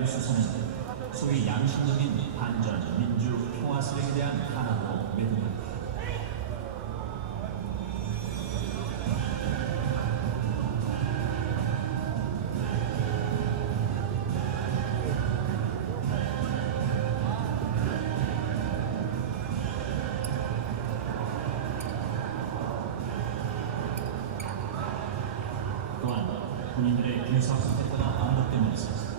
대한 수사는 소위 양심적인 반전, 민주, 평화 실행에 대한 탄압으로 매듭니다. 또한 군인들의 군사 선택보다 안보 때문에 있어서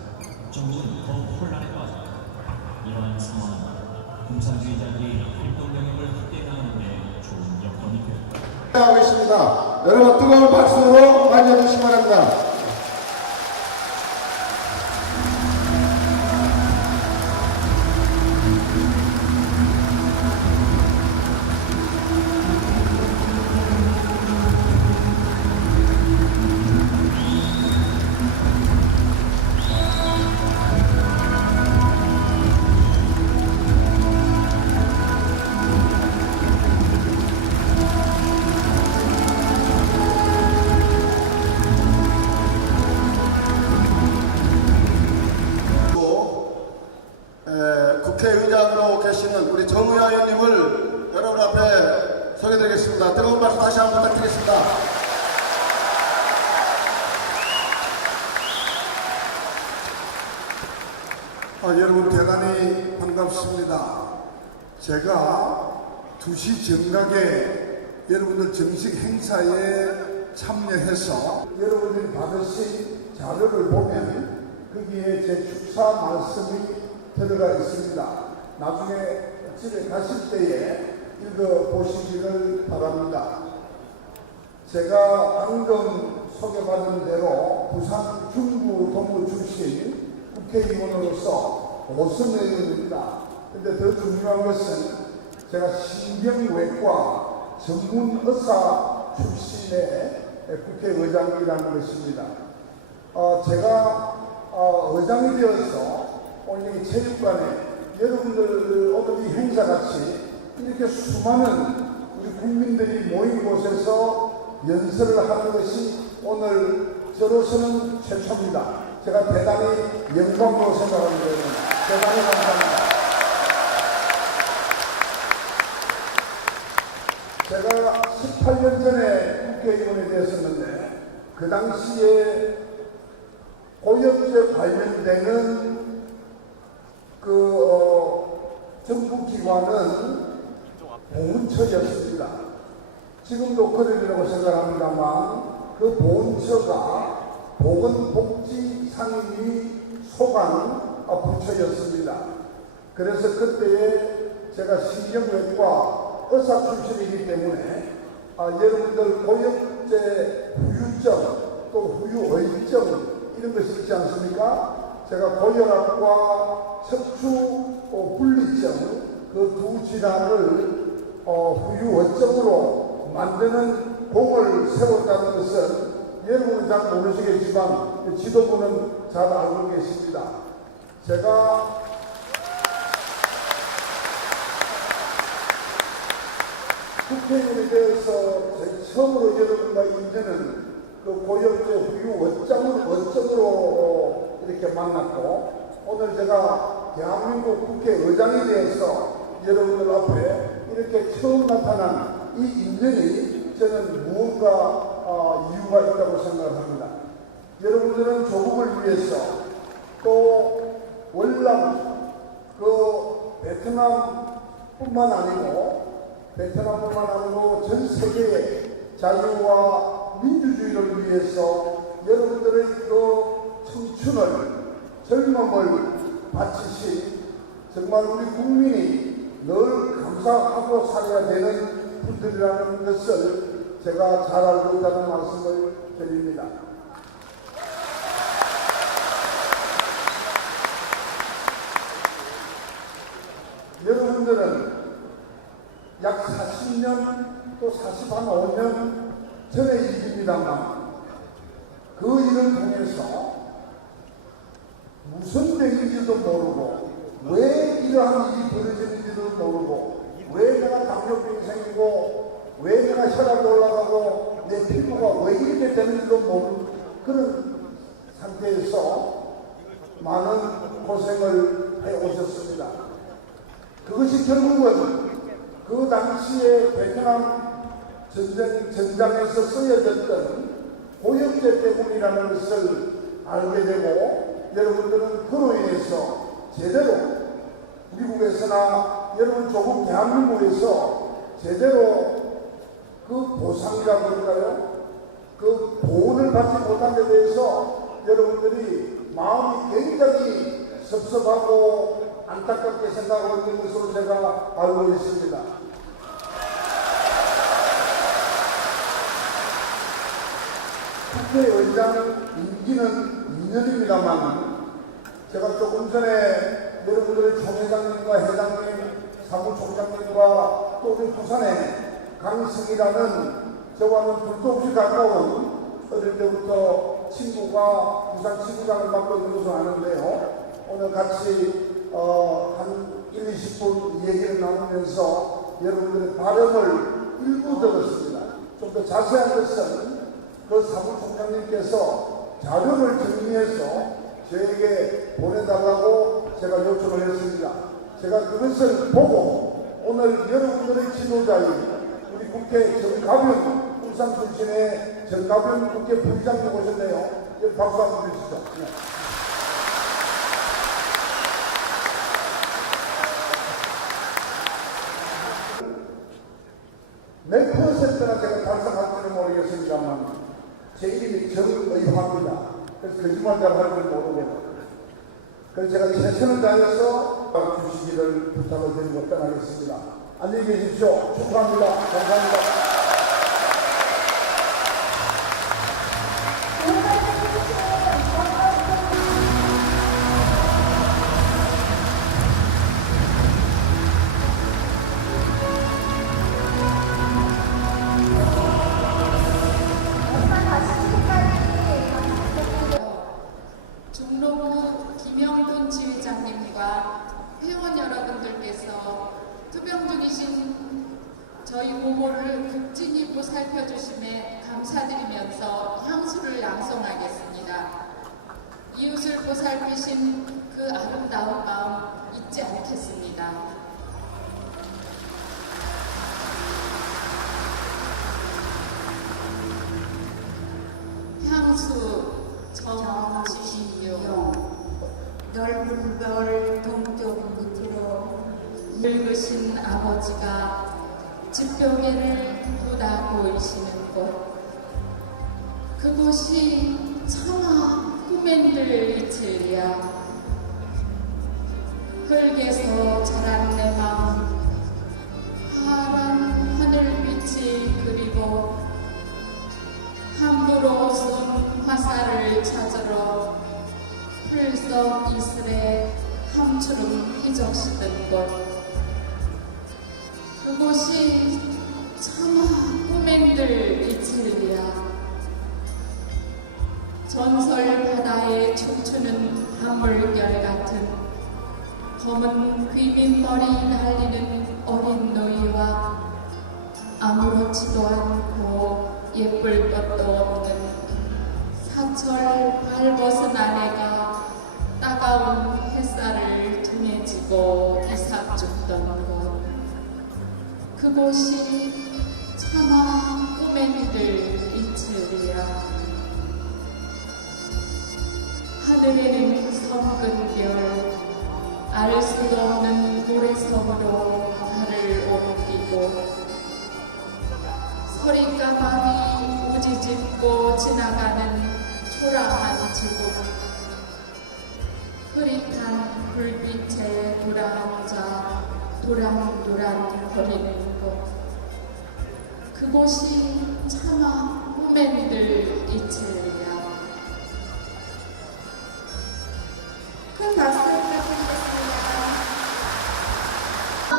정부는 더욱 혼란에 빠졌다. 이러한 상황은 공산주의자들이 활동 영역을 확대해 나가는 데 좋은 여건이 되었다. 하겠습니다. 여러분 뜨거운 박수로 맞이해주시기 바랍니다. 국회의장으로 계시는 우리 정의화 의원님을 여러분 앞에 소개드리겠습니다. 뜨거운 박수 다시 한번 부탁드리겠습니다. 여러분 대단히 반갑습니다. 제가 2시 정각에 여러분들 정식 행사에 참여해서 여러분들이 받으신 자료를 보면 거기에 제 축사 말씀이 들어가 있습니다. 나중에 집에 가실 때에 읽어보시기를 바랍니다. 제가 방금 소개받은 대로 부산 중구 동구 출신 국회의원으로서 5선의원입니다. 근데 더 중요한 것은 제가 신경외과 전문 의사 출신의 국회의장이라는 것입니다. 제가 의장이 되어서 오늘 이 체육관에 여러분들 오늘 이 행사같이 이렇게 수많은 우리 국민들이 모인 곳에서 연설을 하는 것이 오늘 저로서는 최초입니다. 제가 대단히 영광으로 생각합니다. 대단히 감사합니다. 제가 18년 전에 국회의원이 되었었는데 그 당시에 고엽제 관련되는 정부기관은 보훈처였습니다. 지금도 그러리라고 생각합니다만 그 보훈처가 보건복지상임위 소관 부처였습니다. 그래서 그때에 제가 신경외과 의사 출신이기 때문에 여러분들 고엽제 후유증 또 후유의증 이런 것이 있지 않습니까? 제가 고혈압과 척추 분리증 그 두 질환을 후유어증으로 만드는 공을 세웠다는 것은 여러분은 잘 모르시겠지만 지도부는 잘 알고 계십니다. 제가 국회의원이 되어서 처음으로 여러분과 인제는 그 고엽제 후유어증으로 이렇게 만났고 오늘 제가 대한민국 국회의장이 되어서 여러분들 앞에 이렇게 처음 나타난 이 인연이 저는 무언가 이유가 있다고 생각합니다. 여러분들은 조국을 위해서 또 월남 베트남뿐만 아니고 전 세계의 자유와 민주주의를 위해서 여러분들의 청춘을 젊음을 바치신 정말 우리 국민이 늘 감사하고 살아야 되는 분들이라는 것을 제가 잘 알고 있다는 말씀을 드립니다. 여러분들은 약 40년 또 45년 전의 일입니다만 그 일을 통해서 무슨 일인지도 모르고 왜 이러한 일이 벌어지는지도 모르고 왜 내가 당뇨병이 생기고 왜 내가 혈압이 올라가고 내 피부가 왜 이렇게 되는지도 모르는 그런 상태에서 많은 고생을 해오셨습니다. 그것이 결국은 그 당시에 베트남 전장에서 쓰여졌던 고역제 때문이라는 것을 알게 되고, 여러분들은 그로 인해서 제대로 미국에서나 여러분 조금 대한민국에서 제대로 그 보상이라고 할까요? 그 보호를 받지 못한 데 대해서 여러분들이 마음이 굉장히 섭섭하고 안타깝게 생각하고 있는 것으로 제가 알고 있습니다. 국회의장 임기는 2년입니다만 제가 조금 전에 여러분들의 총회장님과 회장님, 사무총장님과 또 우리 부산에 강승이라는 저와는 둘도 없이 가까운 어릴 때부터 친구가 부산 지구장을 맡고 있는 것을 아는데요. 오늘 같이 한 1, 20분 얘기를 나누면서 여러분들의 발언을 일부 들었습니다. 좀 더 자세한 것은 그 사무총장님께서 자료를 정리해서 저에게 보내달라고 제가 요청을 했습니다. 제가 그것을 보고 오늘 여러분들의 지도자인 우리 국회 정가변, 울산 출신의 정가변 국회 부의장님 오셨네요. 여기 박수 한번 주시죠. 네. 몇 퍼센트나 제가 달성할지는 모르겠습니다만 제 이름이 정의화입니다. 그래서 거짓말 잘 할 줄 모르고, 그래서 제가 최선을 다해서 주시기를 부탁을 드리고 떠나겠습니다. 안녕히 계십시오. 축하합니다. 감사합니다. 종로구 김영돈 지회장님과 회원 여러분들께서 투병 중이신 저희 고모를 극진히 보살펴 주심에 감사드리면서 향수를 낭송하겠습니다. 이웃을 보살피신 그 아름다운 마음 잊지 않겠습니다. 향수 정지용 넓은 별 동쪽 밑으로 늙으신 아버지가 집벽에를 보다 보이시는 곳, 그곳이 차마 꿈엔들 이틀이야. 흙에서 자란 내 마음, 파란 하늘빛이 그리고 함부로 쏜 화살을 찾으러 풀썩 이슬에 함추름 휘적시던 곳, 그곳이 차마 꿈엔들 이틀이야. 전설 바다에 춤추는 밤물결 같은 검은 귀밑머리 날리는 어린 노이와 아무렇지도 않고 예쁠 것도 없는 사철 발벗은 아내가 따가운 햇살을 등에 지고 이삭 죽던 곳, 그곳이 차마 꿈엔들 이틀이야. 하늘에는 성근 별, 알 수도 없는 모래섬으로 발을 옮기고, 서리가마귀 우지짓고 지나가는 초라한 지구, 흐릿한 불빛에 돌아앉아 도란도란 거리는 곳, 그곳이 차마 꿈엔들 이틀이야. 큰 박수 부탁드리겠습니다. 아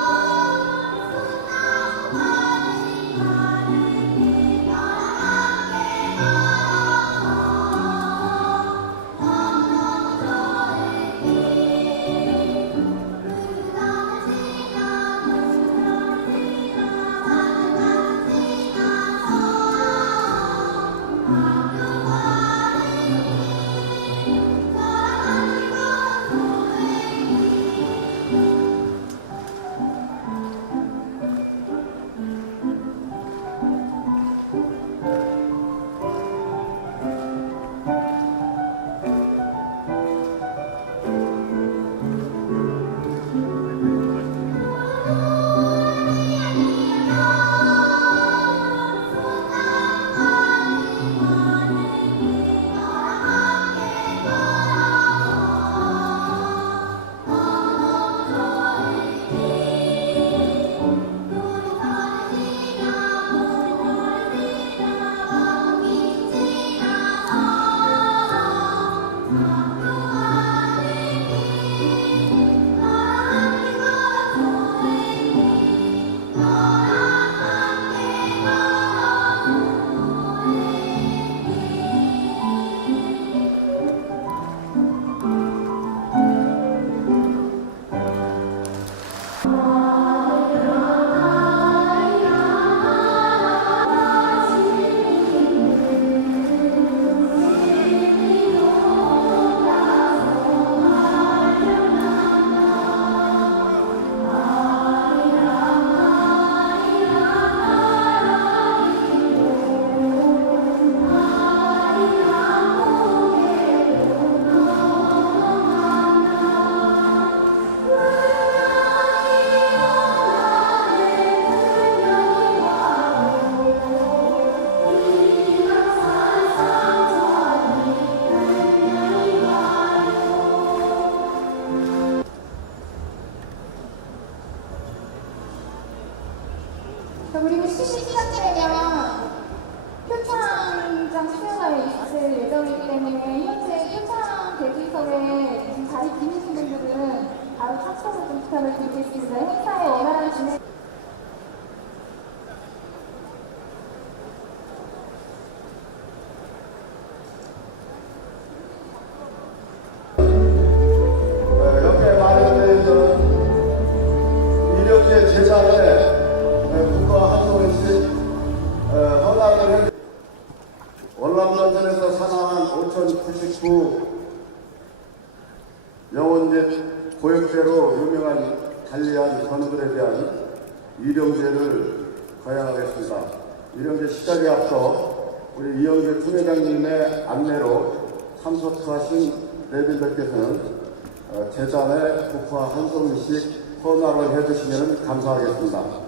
1999 영혼 및 고역죄로 유명한 달리한 전우들에 대한 위령제를 거행하겠습니다. 위령제 시작에 앞서 우리 이영재 총회장님의 안내로 참석하신 내빈들께서는 제단의 국화 한 송이씩 헌화를 해주시면 감사하겠습니다.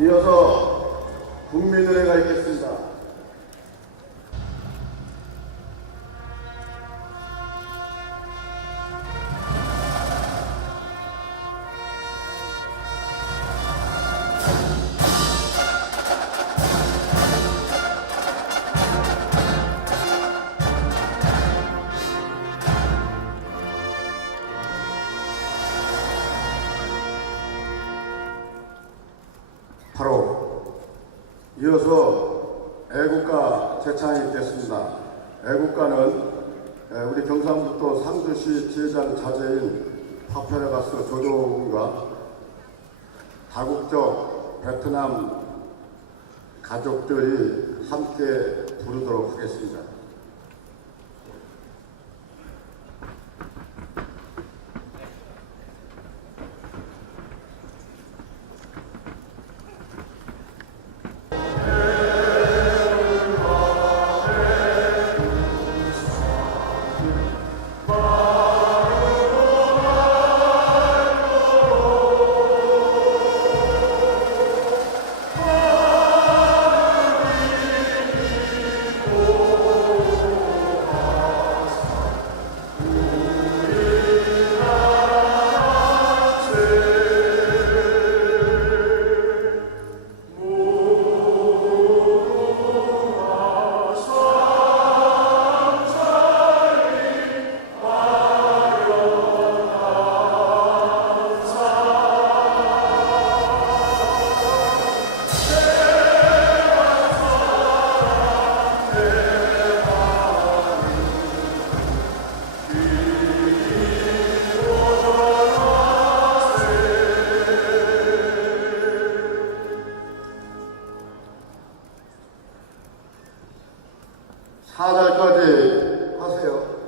이어서 국민의회가 있겠습니다. 바로 이어서 애국가 제창이 있겠습니다. 애국가는 우리 경상북도 상주시 지회장 자제인 파편의 가수 조종훈과 다국적 베트남 가족들이 함께 부르도록 하겠습니다. 사절까지 하세요.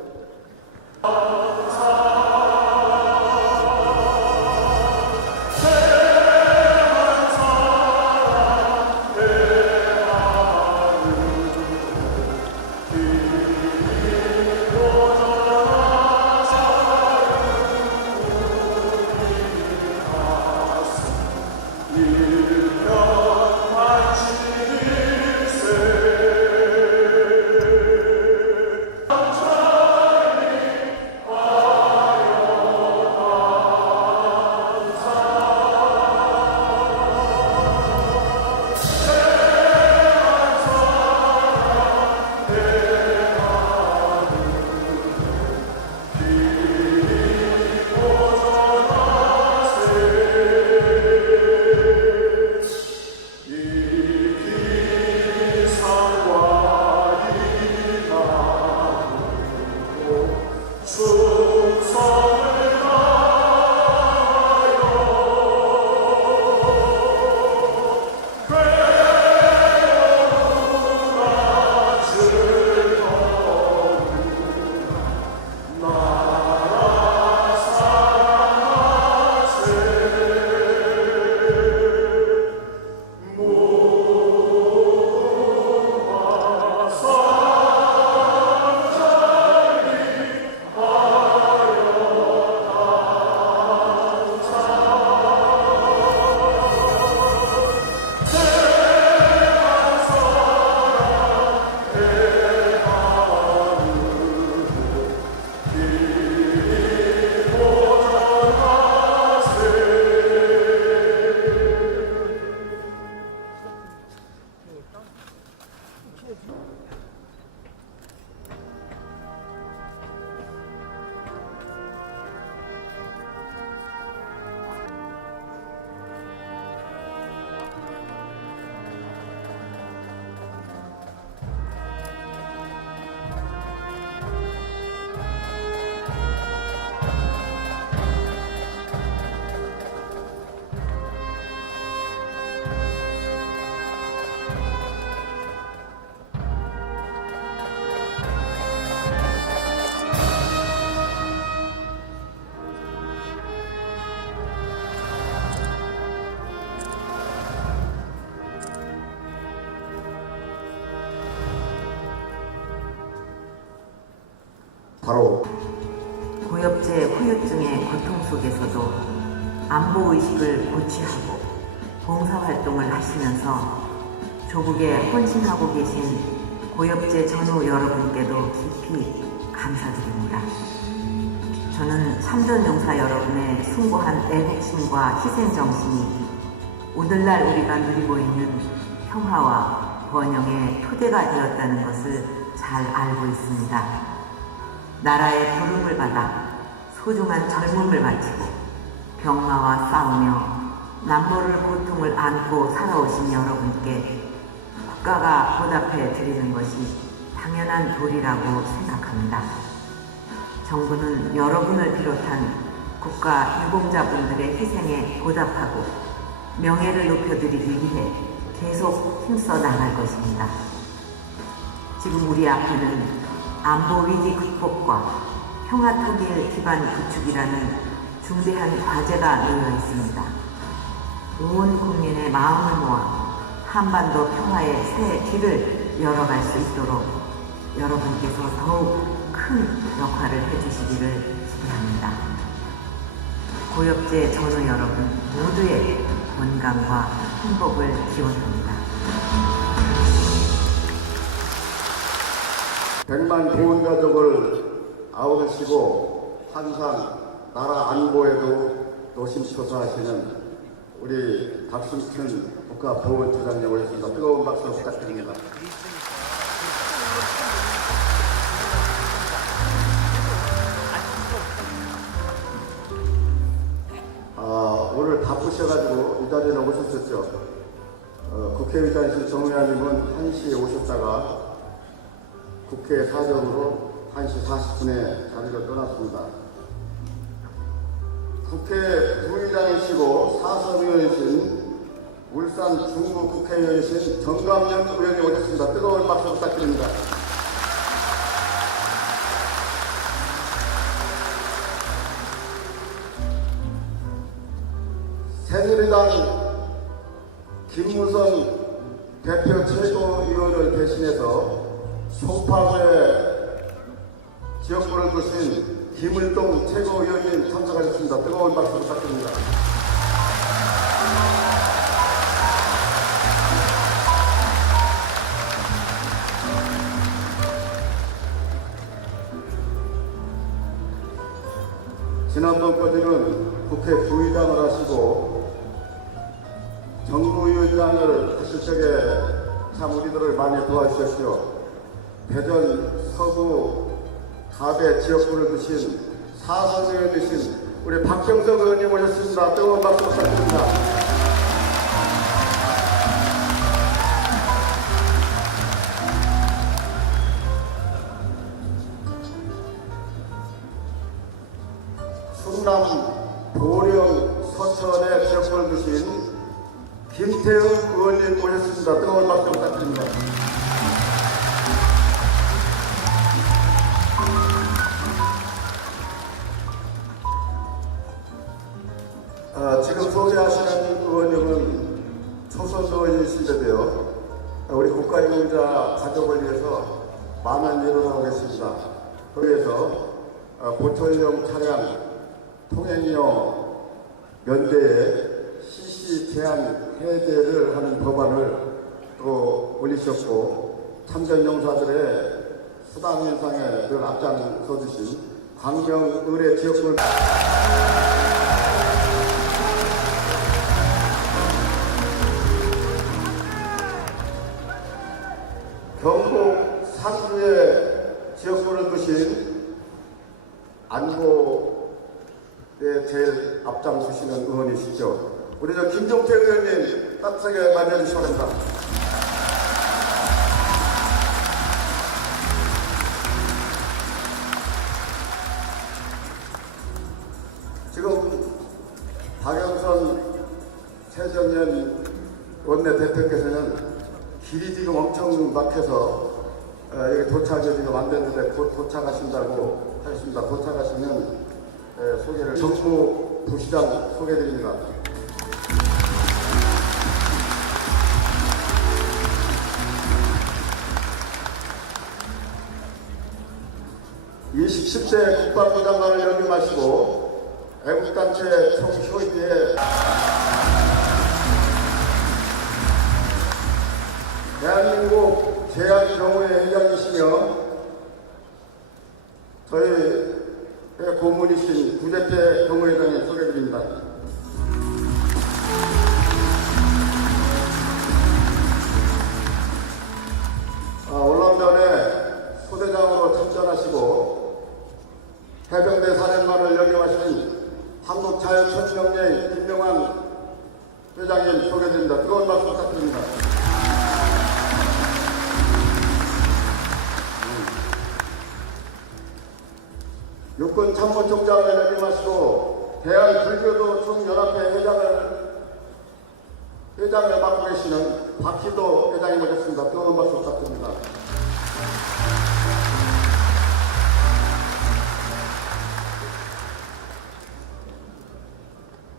바로 고엽제 후유증의 고통 속에서도 안보의식을 고취하고 봉사활동을 하시면서 조국에 헌신하고 계신 고엽제 전우 여러분께도 깊이 감사드립니다. 저는 참전용사 여러분의 숭고한 애국심과 희생정신이 오늘날 우리가 누리고 있는 평화와 번영의 토대가 되었다는 것을 잘 알고 있습니다. 나라의 부름을 받아 소중한 젊음을 바치고 병마와 싸우며 남모를 고통을 안고 살아오신 여러분께 국가가 보답해 드리는 것이 당연한 도리라고 생각합니다. 정부는 여러분을 비롯한 국가 유공자분들의 희생에 보답하고 명예를 높여드리기 위해 계속 힘써 나갈 것입니다. 지금 우리 앞에는 안보 위기 극복과 평화 통일 기반 구축이라는 중대한 과제가 놓여 있습니다. 온 국민의 마음을 모아 한반도 평화의 새 길을 열어갈 수 있도록 여러분께서 더욱 큰 역할을 해주시기를 기대합니다. 고엽제 전우 여러분 모두의 건강과 행복을 기원합니다. 100만 고운 가족을 아우르시고 항상 나라 안보에도 노심초사하시는 우리 박순춘 국가보훈처장님 오셨습니다. 뜨거운 박수 부탁드립니다. 오늘 바쁘셔가지고 이 자리에 오셨었죠. 국회의장실 정의원님은 1시에 오셨다가 국회 사정으로 1시 40분에 자리를 떠났습니다. 국회 부의장이시고 사선의원이신 울산 중부 국회의원이신 정감년 의원이 오셨습니다. 뜨거운 박수 부탁드립니다. 새누리당 김무성 대표 최고위원을 대신해서 송파구에 지역구를 두신 김을동 최고위원님 참석하셨습니다. 뜨거운 박수 부탁드립니다. 지난번까지는 국회 부의장을 하시고 정무위원장을 하실 적에 참 우리들을 많이 도와주셨죠. 대전 서구 갑의 지역구를 두신 사선의원이신 우리 박경석 의원님 오셨습니다. 뜨거운 박수 부탁드립니다. 충남 보령 서천의 지역구를 두신 김태형 의원님 오셨습니다. 뜨거운 박수 부탁드립니다. 지금 소개하시는 의원님은 초선 의원이신데요. 우리 국가유공자 가족을 위해서 많은 일을 하고 계십니다. 그래서 보철용 차량 통행료 면제에 CC 제한 해제를 하는 법안을 또 올리셨고 참전용사들의 수당 인상에 늘 앞장서 주신 광명 의뢰 지역구 경북 상주의 지역구를 두신 안보에 제일 앞장서시는 의원이시죠. 우리 김종태 의원님 따뜻하게 맞이해주시기 바랍니다. 지금 박영선 최정현 원내대표께서는 길이 지금 엄청 막혀서 여기 도착이 지금 안 됐는데 곧 도착하신다고 하셨습니다. 도착하시면 소개를 정무 부시장 소개드립니다. 이 10대 국방부 장관을 역임하시고 애국단체 총쇼위에 대한민국 제약경호회 회장이시며 저희 고문이신 구재태 경호회장님 소개드립니다. 월남전에 소대장으로 참전하시고 해병대 사령관을 역임하신 한국자유천명회 김명환 회장님 소개드립니다. 뜨거운 박수 부탁드립니다. 육군 참모총장을 역임하시고 대한불교도 총연합회 회장을 맡고 계시는 박희도 회장님 오셨습니다. 뜨거운 박수 부탁드립니다.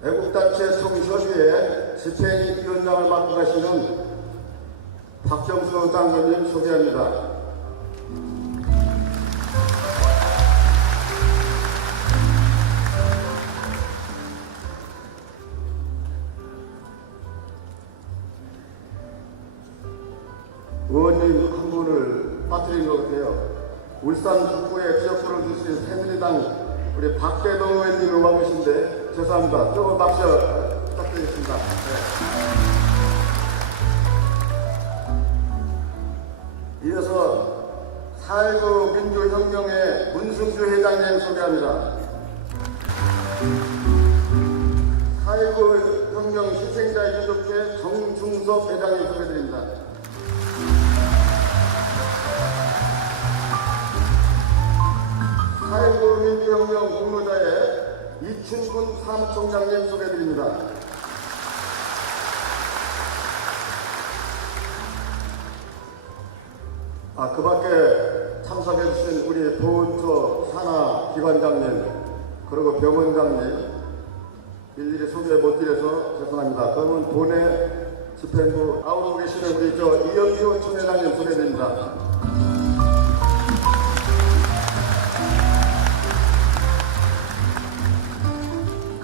애국단체 총협의회 집행위원장을 맡고 계시는 박정수 당원님 소개합니다. 의원님 한 분을 빠뜨린 것 같아요. 울산 북부의 지역구를 주신 새누리당 우리 박대동 의원님이 와 계신데 죄송합니다. 조금 박수 부탁드리겠습니다. 네. 이어서 4.19 민주혁명의 문승주 회장님 소개합니다. 4.19 혁명 희생자 유족회 정중섭 회장님 소개드립니다. 4.19 민주혁명 공로자의 이춘군 사무총장님 소개드립니다. 그 밖에 참석해주신 우리 보훈처 산하 기관장님, 그리고 병원장님, 일일이 소개 못 드려서 죄송합니다. 그러면 본회 집행부 아우르고 계시는 우리 이영규 총회장님 소개드립니다.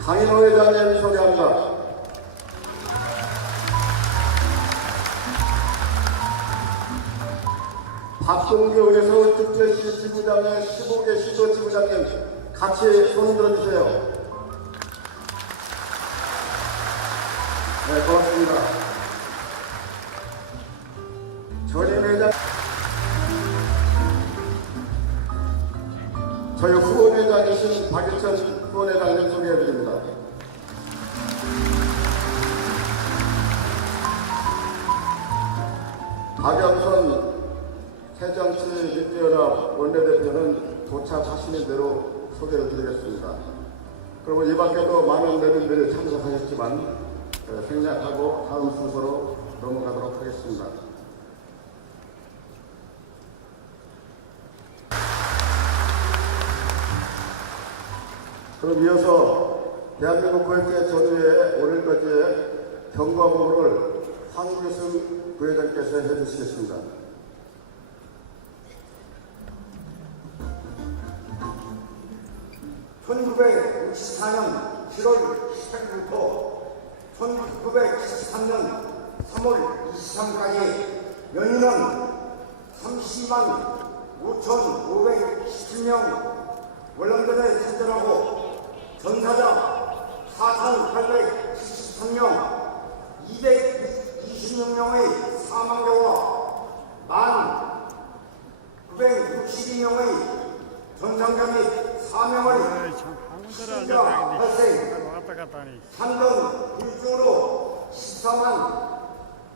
강인호 회장님 소개합니다. 박동규 우리 서울특별시 지부장의 15개 시도 지부장님 같이 손 들어주세요. 네, 고맙습니다. 전임 회장, 저희 후원회장이신 박일천 후원회장님 소개해드립니다. 박영선 새정치민주연합 원내대표는 도착하시는 대로 소개를 드리겠습니다. 그리고 이 밖에도 많은 내분들이 참석하셨지만 생략하고 다음 순서로 넘어가도록 하겠습니다. 그럼 이어서 대한민국 고액대 전후회 오늘까지의 경과보고를 황규승 부회장께서 해주시겠습니다. (1964년 7월 10일부터 1973년 3월 23일까지 연인은 30만 5,517명 월남전에 참전하고 전사자 4,873명 226명의 사망자와 신용의 전상자 및 사명을 신자 발생 왔다 갔다 하니. 산동 후유증으로 14만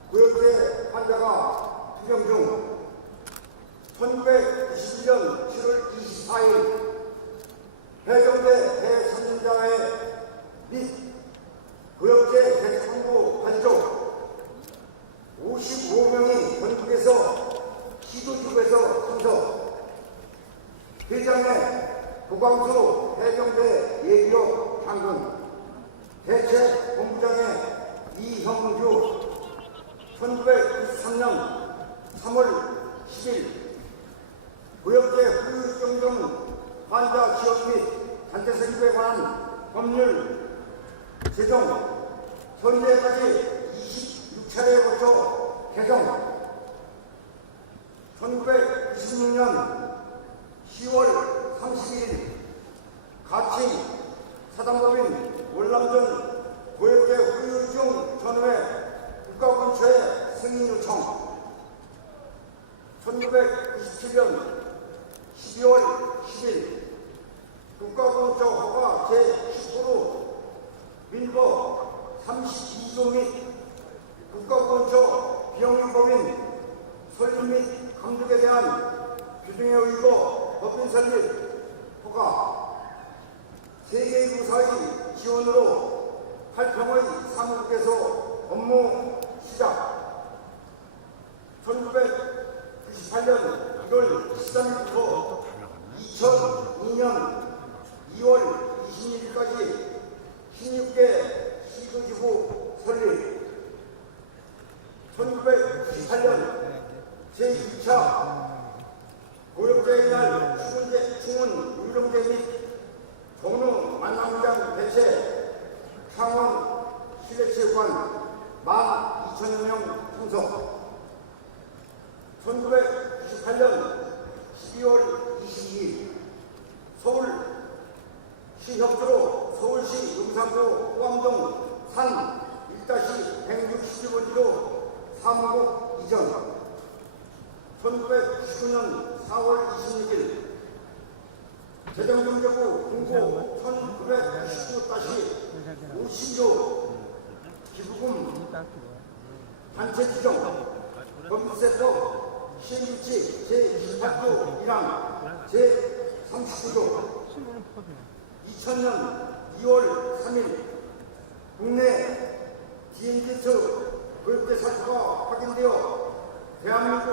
구역대 환자가 투병 중 1991년 7월 24일 해병대 대상자회 및 구역대 대청부 관족 55명이 전국에서 시도집에서 참석 회장의 고광수 해병대 예비역 장군 대체본부장의 이형주 1993년 3월 10일 구역대 후유증 등 환자 지원 및 단체 생계에 관한 법률 제정 현재까지 26차례에 걸쳐 개정 1996년 10월 30일 가칭 사단법인 월남전 고역대 후유증 전후회 국가근처에 승인 요청 1997년 12월 10일 국가근처 허가 제10호로 민법 32조 및 국가근처 비영리법인 설립 및 감독에 대한 규정에 의거 법인 설립 허가 세계 유사의 지원으로 8평의 사무국에서 업무 시작 1998년 1월 13일부터 2002년 2월 26일까지 16개 시도지구 설립 1998년 제2차 고역대의 날 충원 유령제 및 종로 만남장 대체 창원 실내체육관 12,000여 명 참석 1998년 12월 22일 서울시 협조로 서울시 용산구 호암동 산 1-161번지로 사무국 이전 1999년 4월 26일 재정경제부 공고 1999-52조 기부금 단체 지정 법률세법 시행규칙 제28조 1항 제39조 2000년 2월 3일 국내 DNZ 교육대 사주가 확인되어 대한민국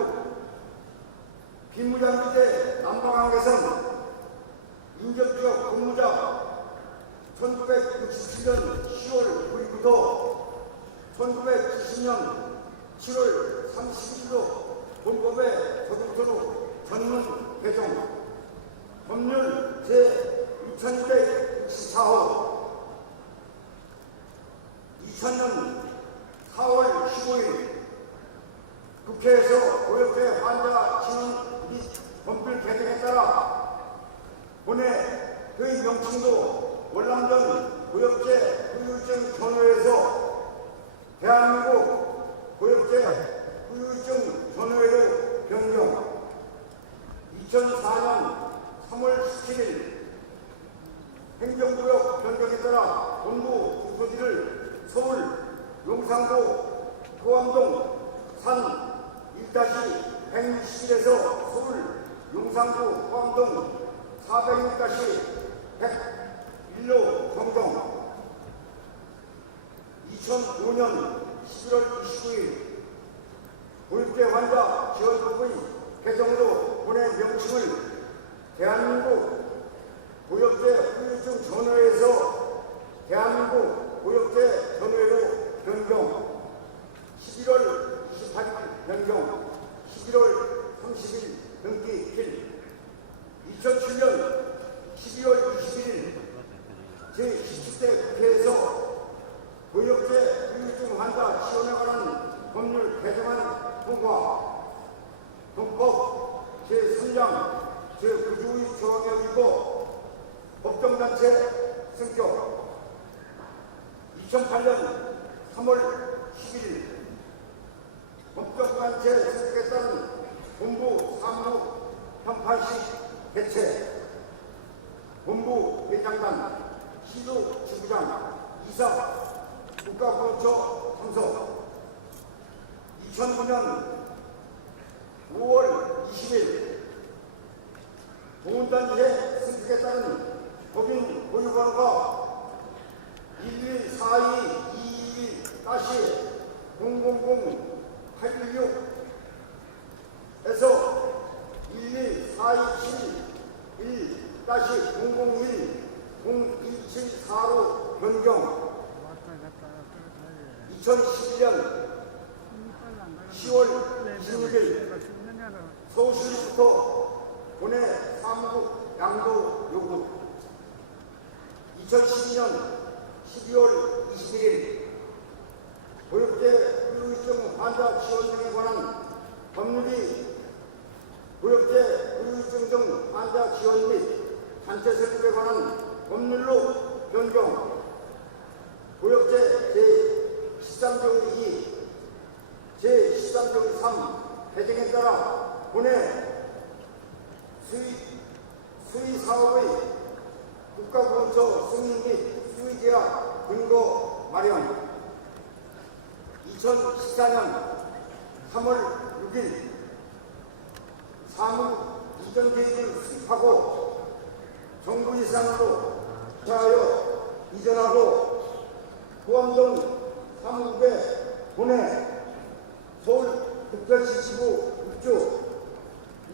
비무장지대 남방항 개선 인접지역 근무자 1967년 10월 9일부터 1970년 7월 30일로 본법에 적용토록 전문 개정 법률 제2264호 2000년 4월 15일 국회에서 고역대 환자 진원 및 법률 개정에 따라 본회 의 명칭도 월남전 고역대 후유증 전후회에서 대한민국 고역대 후유증 전후회로 변경 2004년 3월 17일 행정구역 변경에 따라 본부 주소지를 서울 용산구 호암동 산 1-161에서 서울 용산구 호암동 406-101로 정정 2005년 11월 29일 고육대 환자 지원법의 개정으로 본회 명칭을 대한민국 고역대 후유증 전후회에서 대한민국 고역대 전후회로 변경 11월 28일 변경 11월 30일 등기 필 2007년 12월 21일 제17대 국회에서 고역대 후유증 환자 지원에 관한 법률 개정안 통과 헌법 제3장 제9조의 조항에 의거 법정단체 승격 2008년 3월 11일 법정단체 승격에 따른 본부 사무국 편판식 이기도 지부장 이사 국가보훈처 상석 2009년 5월 20일 보훈단지의 승격에 따른 법인 보유번호가 11422-000-816에서 11421-001-027-4로 변경 2011년 10월 26일 서울시로부터 본회 사무국 양도 요구 2012년 12월 21일 보육제 후유증 환자 지원 등에 관한 법률이 보육제 후유증 등 환자 지원 및 단체 세금에 관한 법률로 변경 보육제 제13조의 2 제13조의 3 개정에 따라 본회 수의 사업의 국가보훈처 승인 및 수의계약 근거 마련 2014년 3월 6일 사무 이전 계획을 수립하고 정부 예산으로 하여 이전하고 포항동 사무국에 보내 서울특별시 지부 6주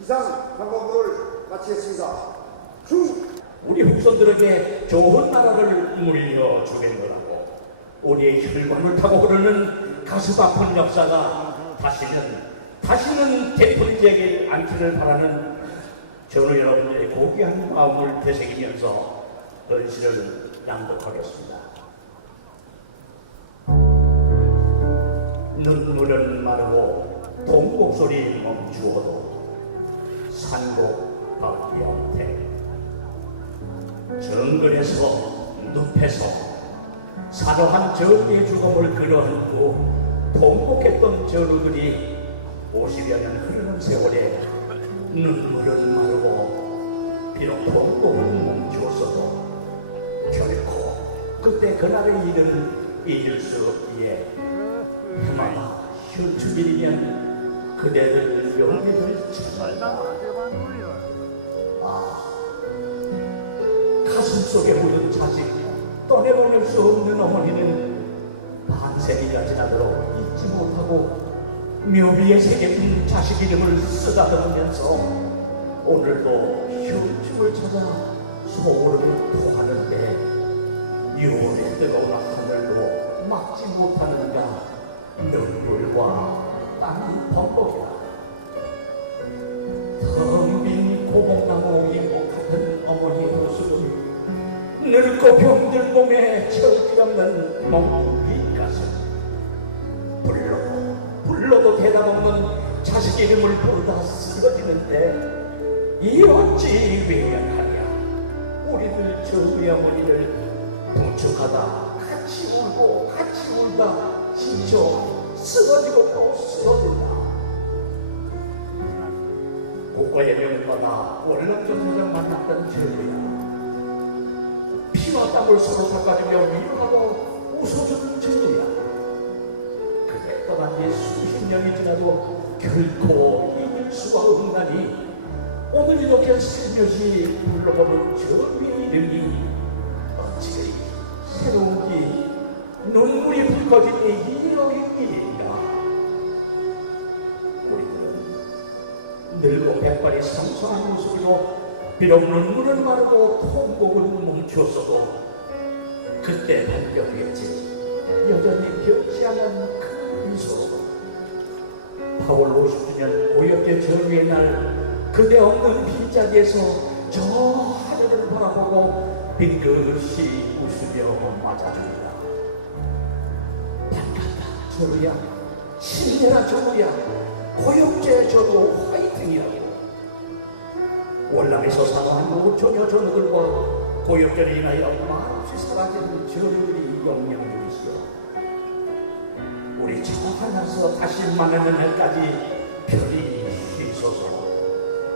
이상 작업을 마치겠습니다. 우리 후손들에게 좋은 나라를 물려주겠노라고 우리의 혈관을 타고 흐르는 가슴 아픈 역사가 다시는 되풀이되지 않기를 바라는 전우 여러분들의 고귀한 마음을 되새기면서 헌시를 낭독하겠습니다. 눈물은 마르고 동곡소리 멈추어도 산곡 박영태 정글에서 늪에서 사로한 전우의 죽음을 끌어안고 통곡했던 전우들이 50여 년 흐르는 세월에 눈물은 마르고 비록 통곡은 멈추었어도 결코 그때 그날의 일은 잊을 수 없기에 해마다 현충일이면 그대들 영리를 찾는다. 가슴속에 묻은 자식 떠내보낼 수 없는 어머니는 반세기가 지나도록 잊지 못하고 묘비에 새겨진 자식 이름을 쓰다듬으면서 오늘도 현충을 찾아 소울을 토하는데 6월의 뜨거운 하늘도 막지 못하는가 눈물과 땀이 범벅이라 텅 빈 고목나무 이목 같은 어머니의 모습을 늙고 병들 몸에 철기 없는 멍이 가슴 불러도 대답 없는 자식 이름을 부르다 쓰러지는데 이 어찌 외연하냐 우리들 저우의 어머니를 부축하다 같이 울고 같이 울다 지쳐 쓰러지고 또 쓰러진다. 국가의 명을 받아 월남전선을 만났던 제도야 피와 땀을 서로 닦아주며 위로하고 웃어주는 제도야 그대 떠난 지 수십 년이 지나도 결코 잊을 수가 없나니 오늘 이렇게 살며시 불러보는 제도의 이름이 어찌 새로운지 눈물이 붉어지니 이러기인가. 우리들은 늙고 백발이 성성한 모습으로 비록 눈물은 마르고 통곡은 멈추었어도 그때 발견했지 여전히 변치 않는 큰 미소로 8월 50주년 오역계 전위의 날 그대 없는 빈자리에서 저 하늘을 바라보고 빙긋이 웃으며 맞아줍니다. 반갑다 전우야 신내라 전우야 고역제 저도 화이팅이라고. 월남에서 사랑한 5천여 전우들과 고역제로 인하여 말없이 사라진 전우들이 영영들이시여 우리 차 하나서 다시 만나는 날까지 편히 쉬소서.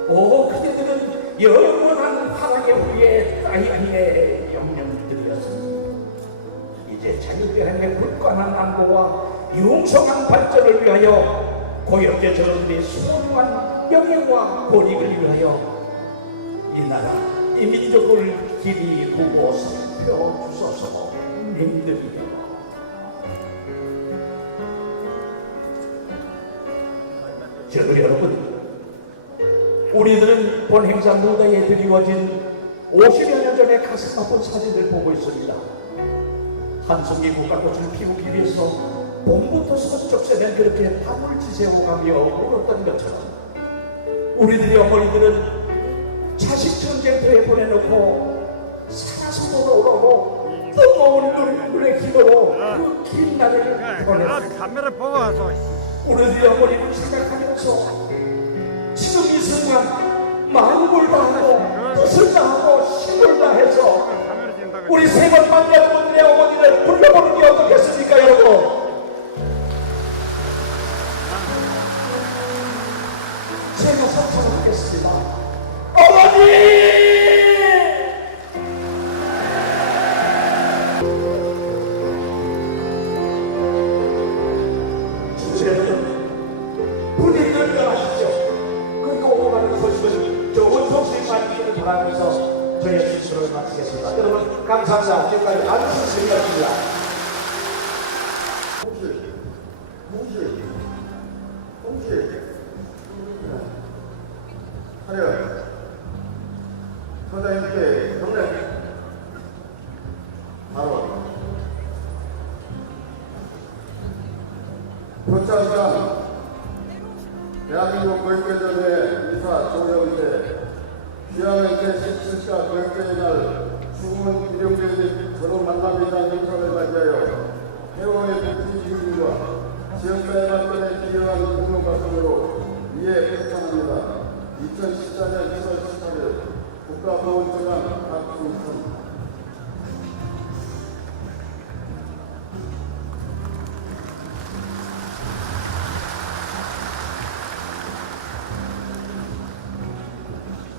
오 그대들은 영원한 사랑의 후예 따위의 영영들이었습니다. 이제 자유대한의 굳건한 안보와 융성한 발전을 위하여 고역계 저로들의 소중한 명예와 권익을 위하여 이 나라, 이 민족을 길이 보고 살펴주소서. 님들이여, 저도 여러분, 우리들은 본 행사 무대에 드리워진 50여 년 전의 가슴 아픈 사진을 보고 있습니다. 한송이 국가꽃을 피우기 위해서 봄부터 서쪽새는 그렇게 밤을 지새워가며 울었던 것처럼 우리들의 어머니들은 자식 전쟁터에 보내놓고 살아서 돌아오고 뜨거운 눈물의 기도로 그 긴 날을 보냈습니다. 카메라 보고 와서 우리들의 어머니를 생각하면서 지금 이 순간 마음을 다하고 뜻을 다하고 힘을 다해서 카메라 찍는다고 우리 세번만 여러분들의 어머니를 불러보는 게 어떻겠습니까, 여러분? 제가 선창하겠습니다. 어머니! 주제는 부디들 떠나십시오. 그리고 오고 가는 소식은 좋은 소식 만기를 바라면서 저의 순서를 마치겠습니다. 여러분 감사합니다. 지금까지 안승수였습니다. 홍시 하여 선생님께 경례 바로 표창장 대한민국 고액대전의 이사 조영태 귀하면태 17차 고액대의 날 수군 기령대의 서로 만남에 대한 행사를 맞이하여 해원의 백지주민과 지역사회 발전에 기여한 공동 가슴으로 이에 표창합니다. 2014년 7월 18일 국가보훈처장 박중선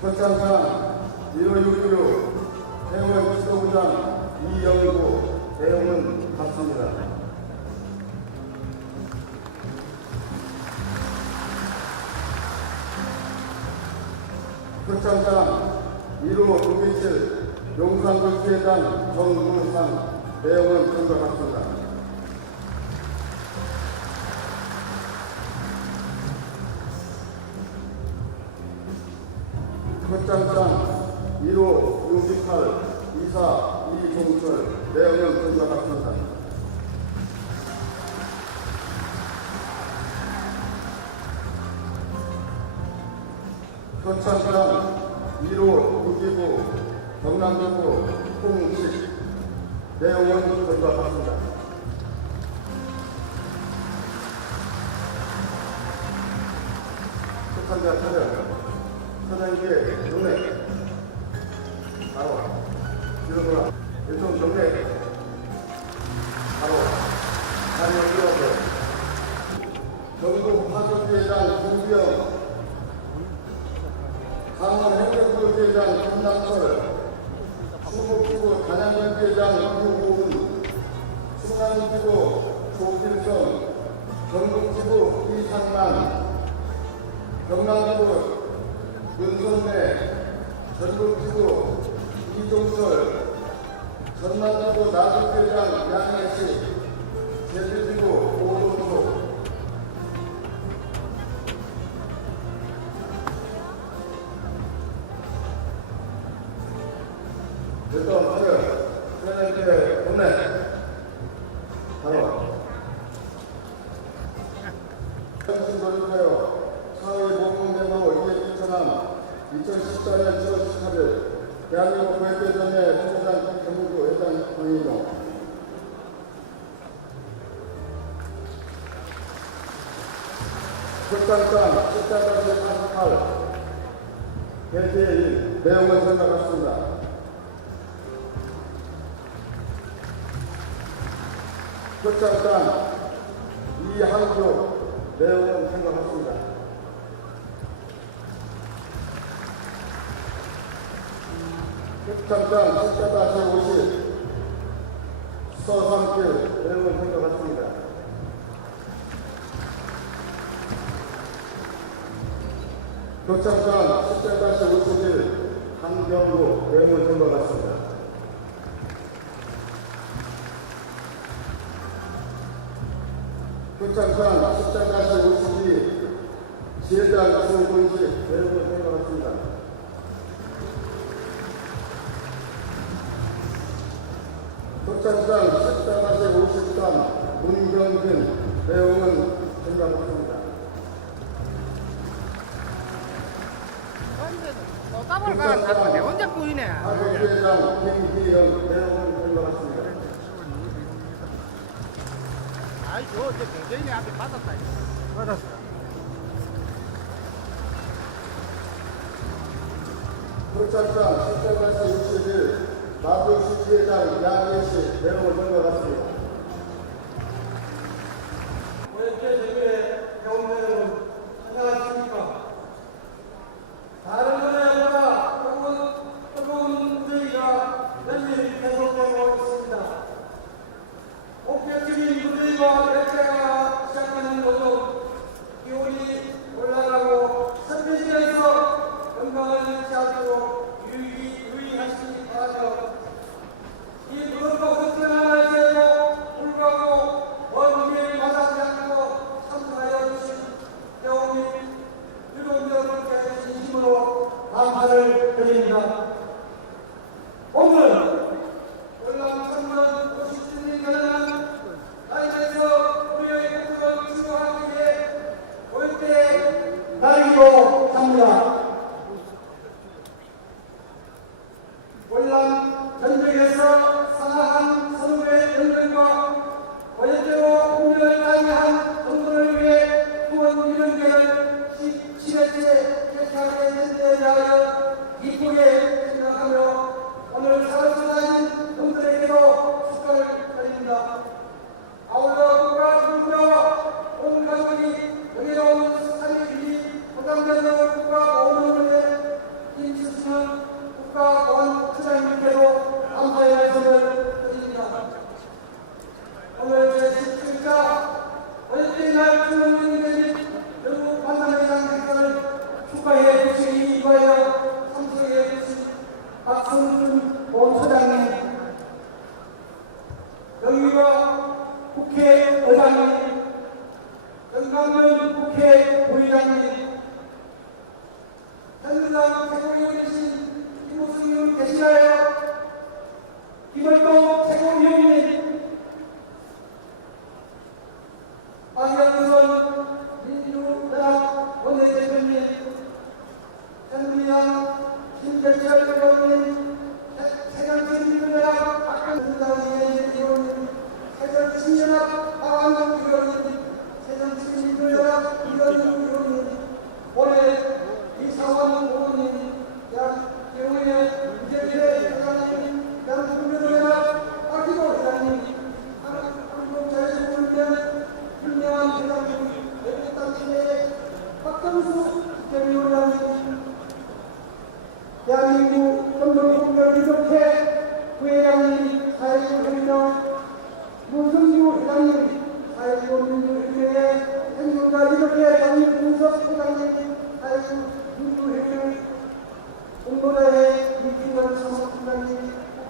표창장 1566 해원 지도부장 이영구 내용은 같습니다. 표창장 1호 627 용산구체장 정무상 내용은 참과 같습니다. 표창장 1호 68 이사 이종철 내용은 참과 같습니다. 표창장 1호 629 경남북부 홍식 내용은 전과 같습니다. 표창장 차량 사장님께 경례 바로 뒤로 돌아 일종 경례 바로 자리에 들어오세요. 전국 파견대장 김수영 강원 행정부대장 김남철, 충북지구 단양군대장 유호은, 충남지구 조길성, 전북지구 이상만, 경남지구 윤선배, 전북지구 이종설, 전남지구 나주대장 양혜식, 제주지구 오동수, 일단 하여 선생님께 본내 바로 정신 돌입하여 사회 목공대로 이에 추천한 2014년 7월 18일 대한민국 고액대전의 총회장 김정구 회장 권인용 표창장 14-88 개시의 일 내용은 생각했습니다. 표창장 이한조 내용은 생각했습니다. 표창장 14-50 서삼길 내용을 생각했습니다. 교창단 10-51 한경구 내용을 생각했습니다. 교창단 10-52 지혜장 수군시 내용을 생각했습니다. 교창단 10-53 문경진 내용은 생각했습니다. 또 따블 가는데 언제 꾸이네. 하교회장 김기영 내용은 생각했습니다. 아이 저 대전이 앞에 받았다. 받았어. 교창단 10-61 마주시 지회장 양예시 내용을 생각했습니다. 오해제 대회의 경례는 안녕하십니까. 다른 거래보다 뜨거운 무더위가 연일 계속되고 있습니다. 본격적인 무더위와 열대가 시작하는 것은 기온이 올라가고 선배실에서 건강을 유지하도록 유의하시기 바라며 이 무더위가 걱정하는 데에도 불구하고 먼 길을 마다하지 않고 참석하여 주신 배우민 유동 여러분께 진심으로 감사를 드립니다. 오늘 월남 청년 50주년 기념하는 나이에서 우리의 국정을 추구하기 위해 올때 날이기도 합니다. 월남 전쟁에서 사망한 선후의 영광과 어제대로 국민을 다양한 정부를 위해 후원 이런계를 10회째 개최하게 된 데에 대하여 기쁘게 생각하며 오늘 사랑하신 분들에게도 축하를 드립니다. 아울러 국가 군대와 온 가족이 영예로운 3.1이 보장되는 국가 보훈원의 김수승 국가보안처장님께도 감사의 말씀을 드립니다. 오늘 제17차 어제의 날 주민들이 영국 만남의 장식을 축하해 주시기 위하여 참석해 주신 박성준 본처장님, 영유아 국회의장님, 영광면 국회부의장님, 현장 최고위원이신 김우승 의원 계시나요? 김월동 최고위원님, 박영선 민주연합 원내대표님, 현미양 김대철 의원님, 세경진 민주연합 박근혜 의원님, 세정신연합 박완국 의원님, 세정신 민주연합 이건희 의원님, 올해 이상원 의원님, 양경의 이재일의 회장님, 양국민연합 박기도 회장님, 한국자유민주연합 김명환 회장님, 애국당신의 박정수 국회의원장님, 대한민국 건강공명유족회 부회장님, 사회주민정 문성주 회장님, 사회주민주회의 행정가유족회 장민분석 회장님, 사회주민주회의 공로자의 이진원 사무총장님,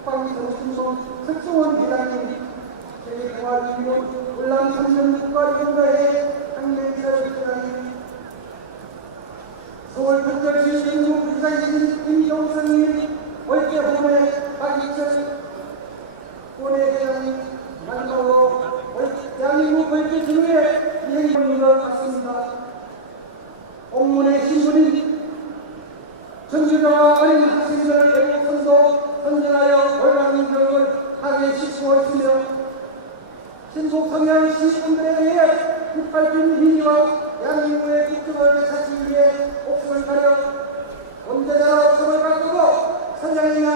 국방정신소 특수원 회장님, 세계평화주의원 월남 청년국가유공가의 한명철 회장님, 서울특별시 정무부지사이신 김종선님, 월계호의 박익철 원외회장님, 마지막으로 대한민국 월계주의 이행인 것 같습니다. 공문의 신분인 전주자와 어린 학생들을 애국선도 선전하여 월남민족을 하게 싣고 있으며 신속 성향 시민들에 의해 깃발진 민의와 대한민국의 국정을 되찾기 위해 목숨을 가려 원대자로 성을 바꾸고 선장에 의한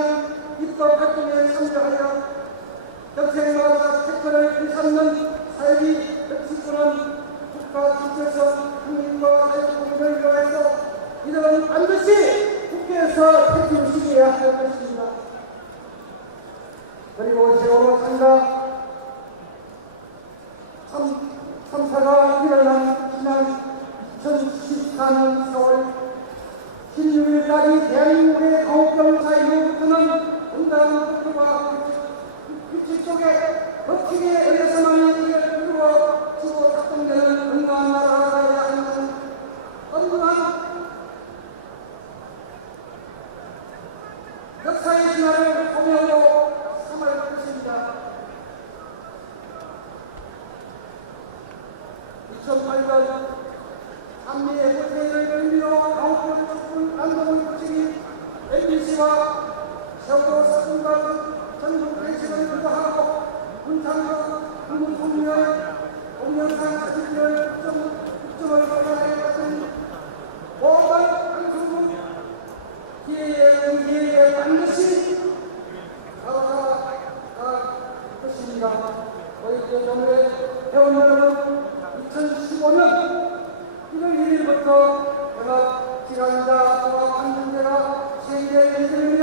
입법 활동에 참여하여 정책마다 태클을 일삼는 사회비 백식군은 국가 질서성 국민과 사회공헌을 위하여서 이들은 반드시 국회에서 책임을 지어야 할 것입니다. 그리고 세월호 참가 20일까지 대한민국의 강호병사 이후부터는 분당 국가와 규칙 속에 법칙에 의해서만 이를 이루어지고 작동되는 건강한 나라가 되어야 하는 엄중한 역사의 신화를 소명으로 삼을 것입니다. 2008년 한미의 국회의를 의미로 강호권 촛불 안동의 부칙이 MBC와 세월호 사건과 전국 대책을 주도하고 문창과 국무총리의 동영상 사진을 국정을 권한에 같은 모든 한국국 기회에 반드시 나아갈 것입니다. 저희 정부의 회원 여러분, 2015년 1월 1일부터 연합질환자 종합안전제가 시행될 예정이며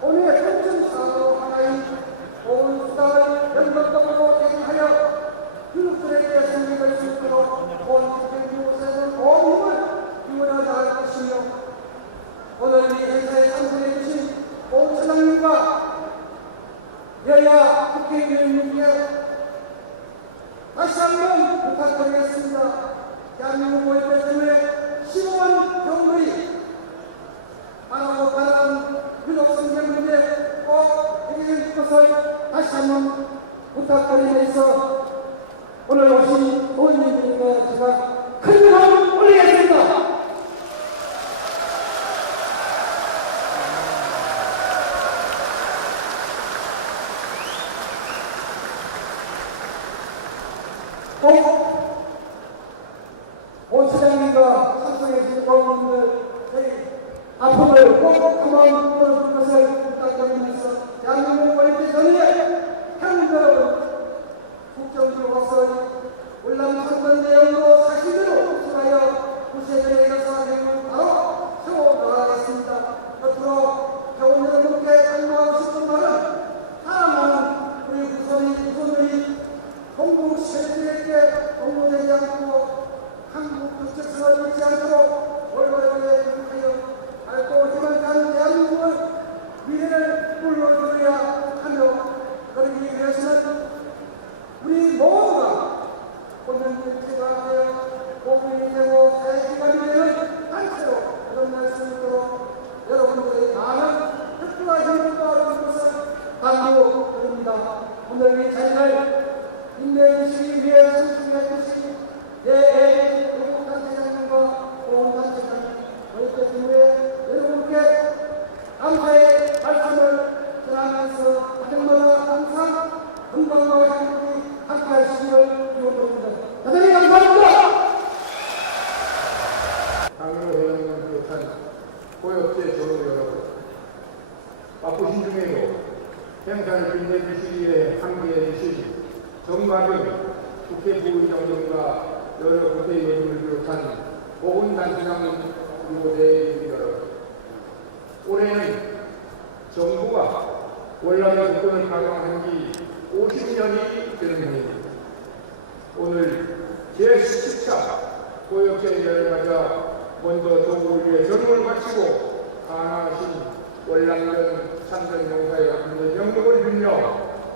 오늘 통증사로 하나인 보훈수당을 연금법으로 개정하여 유족들에게 생명을 수 있도록 보훈집행부에서 온 힘을 기울여 나갈 것이며 오늘 이 행사에 참석해 주신 보훈처장님과 여야 국회의원님께 다시 한번 부탁드리겠습니다. 대한민국 모의대 때문에 15만 병들이 바라고 바라는 유독 성장 문제 꼭 해결될 것을 다시 한번 부탁드리면서 오늘 오신 의원님들께 제가 큰 감을 올리겠습니다. 원시장님과 참석해주신 의원님들 저희 아픔을 꼭 한번 들어줄 것을 부탁드리면서 대한민국 모의대 전의에 향후 여러분 국정기록으로서 월남 참관 내용으로 사실대로 수하여 구세대의 역사행을 바로 세워나가겠습니다. 앞으로 교원 여러분께 강조하고 싶은 말은 하나는 우리 후손들이 공부 시민들에게 공부되지 않고 한국 국적성을 잃지 않도록 올바르게 하여 밝고 희망찬 대한민국을 미래를 불러주어야 하며 그러기 위해서는 우리 모두가 공동체가 하여 공민이 되고 사회기관이 되는 단체로 일어날 수 있도록 여러분들의 많은 뜻과 힘을 도와주는 것을 강조드립니다. 오늘 이 자리를 인내해주시기 위해 참석해 주신 내 행복한 대장님과 보훈단체장 모의대 주무의 여러분께 감사의 말씀을 전하면서 가정마다 항상 건강과 행복이 함께하시기를 기원합니다. 대단히 감사합니다. 강민호 회장님을 비롯한 고역제 조로 여러분, 바쁘신 중에도 행사를 빛내주시기 위해 함께해 주신 정관용 국회 부의장님과 여러 국회의원을 비롯한 보훈단체장 그리고 대의원 여러분, 올해는 정부가 월남의 국권을 가동한 지 50년이 되는 해입니다. 오늘 제17차 고역제를 맞아 먼저 정부를 위해 전국을 마치고 강하신 월남전 참전용사의 명복을 빌며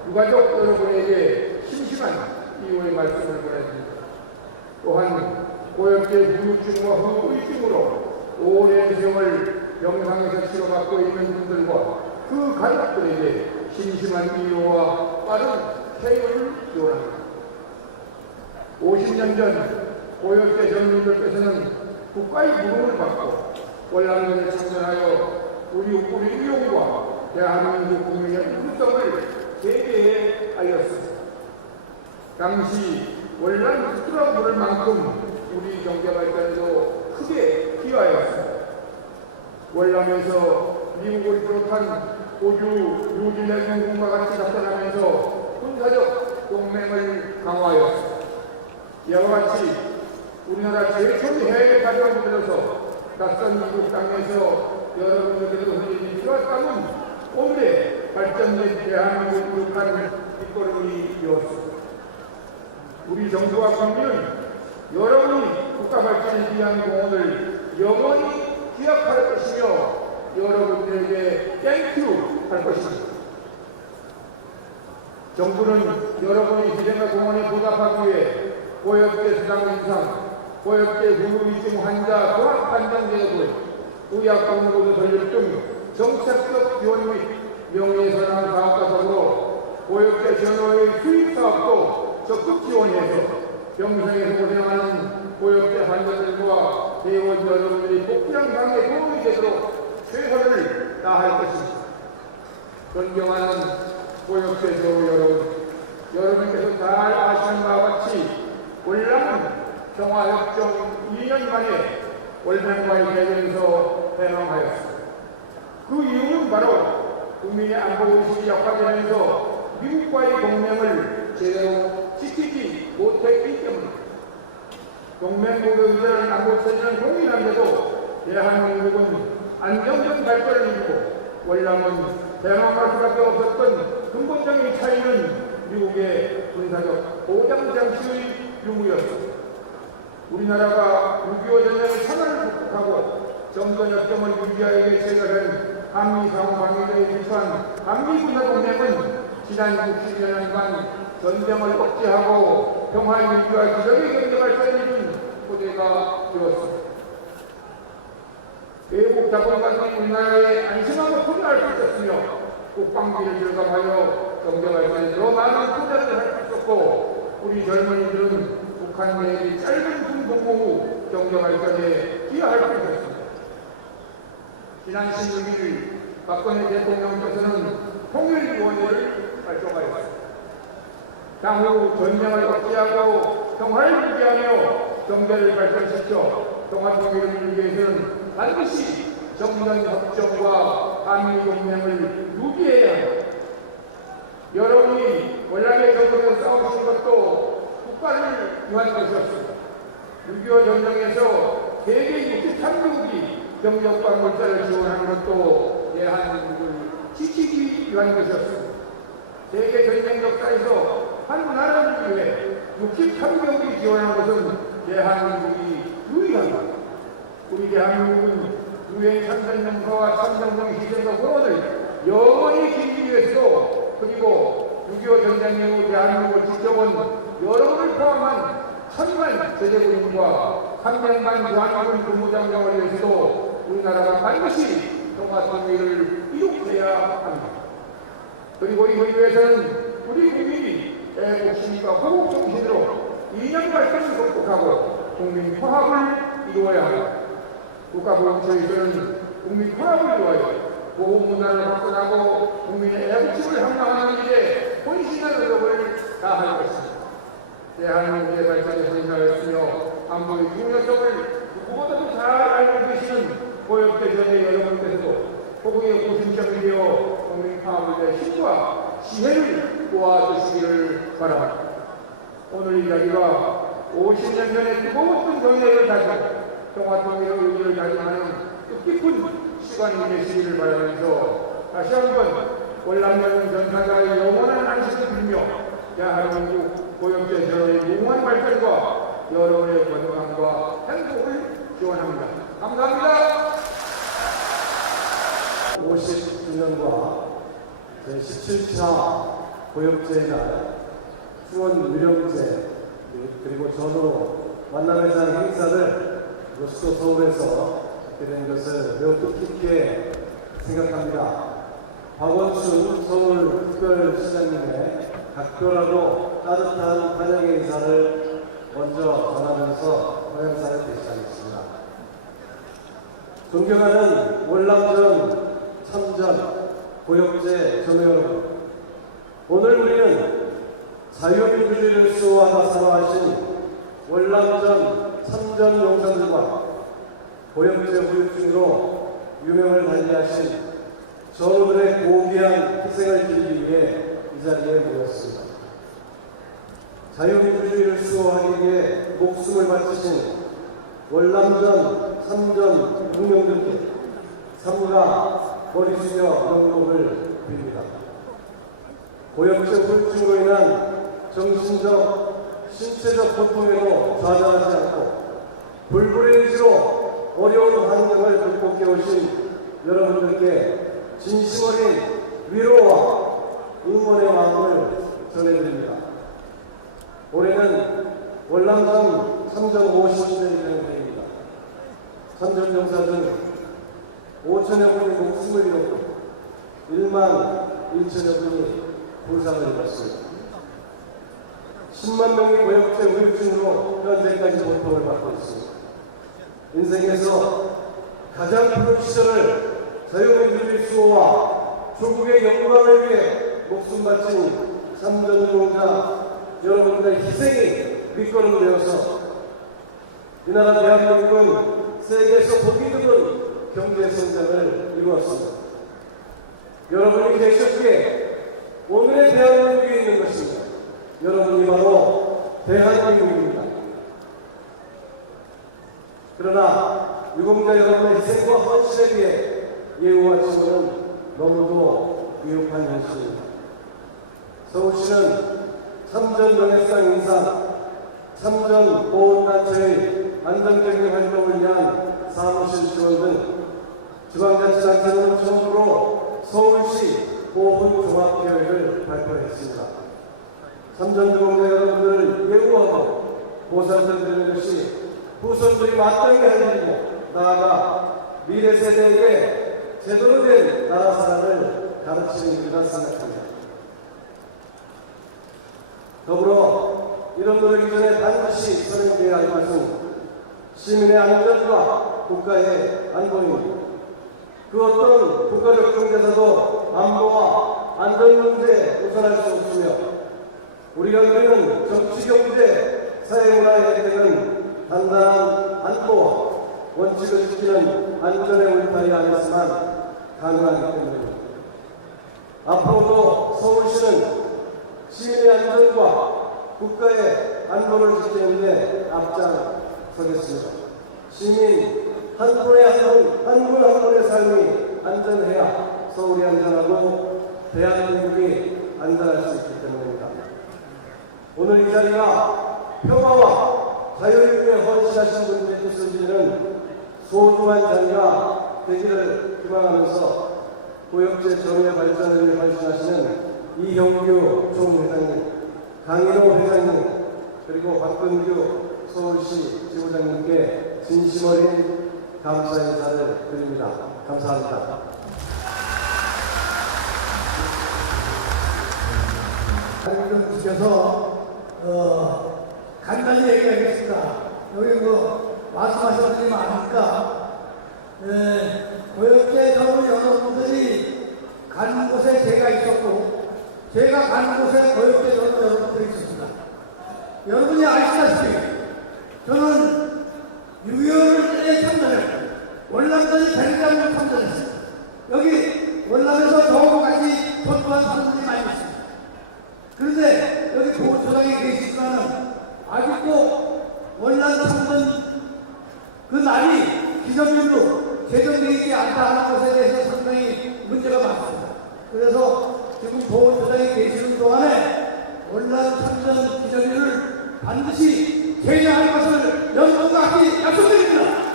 유가족 여러분에게 심심한 이유의 말씀을 보내드립니다. 또한 고역제 후유증과 후유증으로 오랜 세월 영상에서 치료받고 있는 분들과 그 가족들에게 심심한 이유와 빠른 쾌유를 기원합니다. 50년 전 고역제 전문들께서는 국가의 부름을 받고 월남전을 참전하여 우리 의용과 대한민국 국민의 불성을 세계에 알렸습니다. 당시 월남 특수한 부를 만큼 우리 경제 발전에도 크게 기여하였습니다. 월남에서 미국을 비롯한 호주, 뉴질랜드 공과 같이 나타나면서 군사적 동맹을 강화하였습니다. 이와 같이 우리나라 최초의 해외 발전을 들어서 낯선 미국 땅에서 여러분들께서 흔히 필요했다면 오늘의 발전된 대한민국을 북한 뒷걸음이 되었습니다. 우리 정부와 국민은 여러분이 국가 발전에 위한 공헌을 영원히 기억할 것이며 여러분들에게 땡큐 할 것입니다. 정부는 여러분이 희생과 공헌에 보답하기 위해 고엽제 수당 인상, 고엽제 후유증 환자 종합 판정 제도, 의약 공급 전력 등 정책적 지원 및 명예선언 사업과 더불어 고엽제 전후의 수입 사업도 적극 지원해서 병상에서 고생하는 고엽제 환자들과 대원 여러분들이 복장 강에 도움이 되도록 최선을 다할 것입니다. 존경하는 고엽제 조 여러분, 여러분께서 잘 아시는 바와 같이 월남은 평화협정 2년 만에 월남과의 대전에서 해방하였습니다. 그 이유는 바로 국민의 안보의식이 약화되면서 미국과의 동맹을 제대로 지키지 못했기 때문입니다. 동맹국의 의자를 안보처리는 동일한데도 대한민국은 안정적 발전을 이루고 월남은 대망할 수밖에 없었던 근본적인 차이는 미국의 군사적 보장 장치의 유무였습니다. 우리나라가 6.25 전쟁의 천하를 극복하고 정전협정을 유지하기 체결한 한미 상호방위제에 기초한 한미군사동맹은 지난 60년간 전쟁을 억제하고 평화 유지와 기적의 경제 발전을 이룬 토대가 되었습니다. 외국 자본가들이 우리나라에 안심하고 투자할 수 있었으며 국방비를 절감하여 경제 발전에 더 많은 투자를 할 수 있었고 우리 젊은이들은 북한 내지 짧은 군복무 후 경제 발전에 기여할 수 있었습니다. 지난 16일 박근혜 대통령께서는 통일위원회를 발족하였습니다. 향후 전쟁을 억제하고 평화를 유지하며 경제를 발전시켜 평화통일을 위해서는 반드시 정전협정과 한미동맹을 유지해야 합니다. 여러분이 월남의 전쟁에서 싸우신 것도 국가를 위한 것이었습니다. 6.25 전쟁에서 세계 63개국이 경력과 물자를 지원한 것도 대한민국을 지키기 위한 것이었습니다. 세계 전쟁 역사에서 한 나라를 위해 63개국이 지원한 것은 대한민국이 유일합니다. 우리 대한민국은 유엔 참전명사와 참전명 희생과 공헌을 영원히 지키기 위해서도 그리고 6.25 전쟁 이후 대한민국을 지켜본 여러분을 포함한 1000만 제대군인과 300만 대한민국 군무장병을 위해서도 우리나라가 반드시 평화통일을 이룩해야 합니다. 그리고 이걸 위해서는 우리 국민이 애국심과 호국정신으로 이념 발전을 극복하고 국민 화합을 이루어야 합니다. 국가보훈처에서는 국민 화합을 위하여 보호문화를 확산하고 국민의 애국심을 향상하는 일에 혼신의 노력을 다할 것입니다. 대한민국의 발전에 헌신하였으며 안보의 중요성을 누구보다도 잘 알고 계시는 고엽대전의 여러분께서도 포국의 고심점이 되어 국민 화합을 위해 힘과 지혜를 모아주시기를 바랍니다. 오늘 이 자리가 50년 전에 뜨거웠던 정열을 다지고 평화통일의 의지를 다짐하는 뜻깊은 시간이 되시기를 바라면서 다시 한번 월남연은 전사자의 영원한 안식을 빌며 대한민국 고엽제 전의 무궁한 발전과 여러분의 건강과 행복을 기원합니다. 감사합니다. 50주년과 제17차 고엽제의 날 수원 유령제 그리고 전후로 만남회장 행사를 로스코 서울에서 하게 된 것을 매우 뜻깊게 생각합니다. 박원순 서울특별시장님의 각별하고 따뜻한 환영의 인사를 먼저 전하면서 허영사를 대시하겠습니다. 존경하는 월남전 참전 고엽제 전우 여러분, 오늘 우리는 자유민주주의를 수호하다 사망하신 월남전 참전 용사들과 고엽제 후유증으로 유명을 달리하신 전우들의 고귀한 희생을 기리기 위해 이 자리에 모였습니다. 자유민주주의를 수호하기 위해 목숨을 바치신 월남전 참전 용명들께 삼가 머리 숙여 명복을 빕니다. 고엽제 후유증으로 인한 정신적, 신체적 고통에도 좌절하지 않고 불굴의 의지로 어려운 환경을 극복해 오신 여러분들께 진심 어린 위로와 응원의 마음을 전해드립니다. 올해는 월남전 참전 50주년이 되는 해입니다. 참전병사 중 5천여 분이 목숨을 잃었고 1만 1천여 분이 부상을 입었습니다. 10만 명이 고역제 후유증으로 현재까지 고통을 받고 있습니다. 인생에서 가장 푸른 시절을 자유민주주의 수호와 조국의 영광을 위해 목숨 바친 참전유공자 여러분들의 희생이 밑거름 되어서 이 나라 대한민국은 세계에서 보기 드문 경제 성장을 이루었습니다. 여러분이 계셨기에 오늘의 대한민국이 있는 것입니다. 여러분이 바로 대한민국입니다. 그러나 유공자 여러분의 희생과 헌신에 비해 예우와 증오는 너무도 위협한 현실입니다. 서울시는 참전 명예상 인상, 참전 보훈단체의 안정적인 활동을 위한 사무실 지원 등 지방자치단체는 처음으로 서울시 보훈종합계획을 발표했습니다. 참전유공자 여러분들을 예우하고 보살펴드리는 것이 후손들이 마땅히 할 일이고 나아가 미래 세대에게 제대로 된 나라 사랑을 가르치는 일이라 생각합니다. 더불어 이런 노력이 전에 반드시 선행되어야 할 것은 시민의 안전과 국가의 안보입니다. 그 어떤 국가적 경제사도 안보와 안전 문제에 우선할 수 없으며 우리가 누리는 정치, 경제, 사회문화의 혜택은 단단한 안보와 원칙을 지키는 안전의 울타리 안에서만 가능하기 때문입니다. 앞으로도 서울시는 시민의 안전과 국가의 안보를 지키는 데 앞장서겠습니다. 시민 한 분의 한 분의 삶이 안전해야 서울이 안전하고 대한민국이 안전할 수 있기 때문입니다. 오늘 이 자리가 평화와 자유를 위해 헌신하신 분들의 뜻을 지니는 소중한 자리가 되기를 희망하면서 고역제 정의 발전을 위해 헌신하시는 이형규 총회장님, 강인호 회장님, 그리고 박근규 서울시 지부장님께 진심 어린 감사 인사를 드립니다. 감사합니다. 좀 지켜서 간단히 얘기하겠습니다. 여기 말씀하신 분이 많으니까 고역제 정부 여러분들이 가는 곳에 제가 있었고 제가 가는 곳에 고역제 정부 여러분들이 있었습니다. 여러분이 아시다시피 저는 6.25에 참전했고 월남전이 대리장으로 참전했습니다. 여기 월남에서 저하고 같이 전투한 사람들이 많이 있습니다. 그런데 여기 보훈처장에 계시지만은 아직도 월남 참전 그 날이 기념일로 제정되어 있지 않다는 것에 대해서 상당히 문제가 많습니다. 그래서 지금 보훈처장이 계시는 동안에 월남 참전 기념일을 반드시 제정할 것을 여러분과 같이 약속드립니다.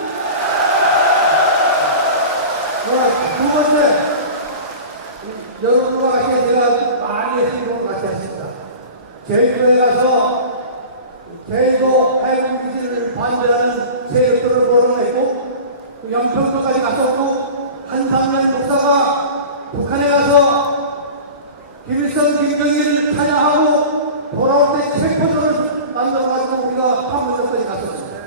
두 번째, 여러분과 같이 제가 많이 행동을 같이 했습니다. 제주도에 가서 제주도 해군기지를 반대하는 세력들을 벌어냈고 영평도까지 갔었고 한상현 목사가 북한에 가서 김일성, 김정일을 찬양하고 돌아올 때 체포전을 만들어가지고 우리가 판문점까지 갔었습니다.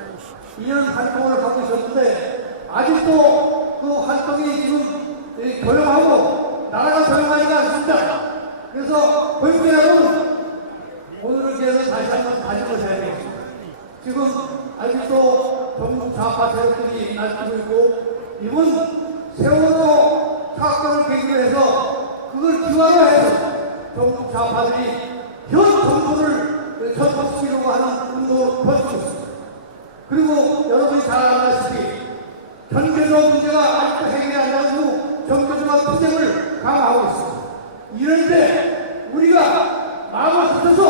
2년 활동을 하고 있었는데 아직도 그 활동이 지금 조용하고 나라가 조용하지가 않습니다. 그래서 고역제 여러분 오늘을 위해서 다시 한번 다짐을 해야 되겠습니다. 지금 아직도 전국 좌파 세력들이 날뛰고 있고 이번 세월호 사건을 계기로 해서 그걸 기화로 해서 전국 좌파들이 현 정부를 전복시키려고 하는 운동을 벌이고 있습니다. 그리고 여러분이 잘 알다시피 경제적 문제가 아직도 해결이 안 되고 경제적인 투쟁을 강화하고 있습니다. 이럴 때 우리가 마음을 합쳐서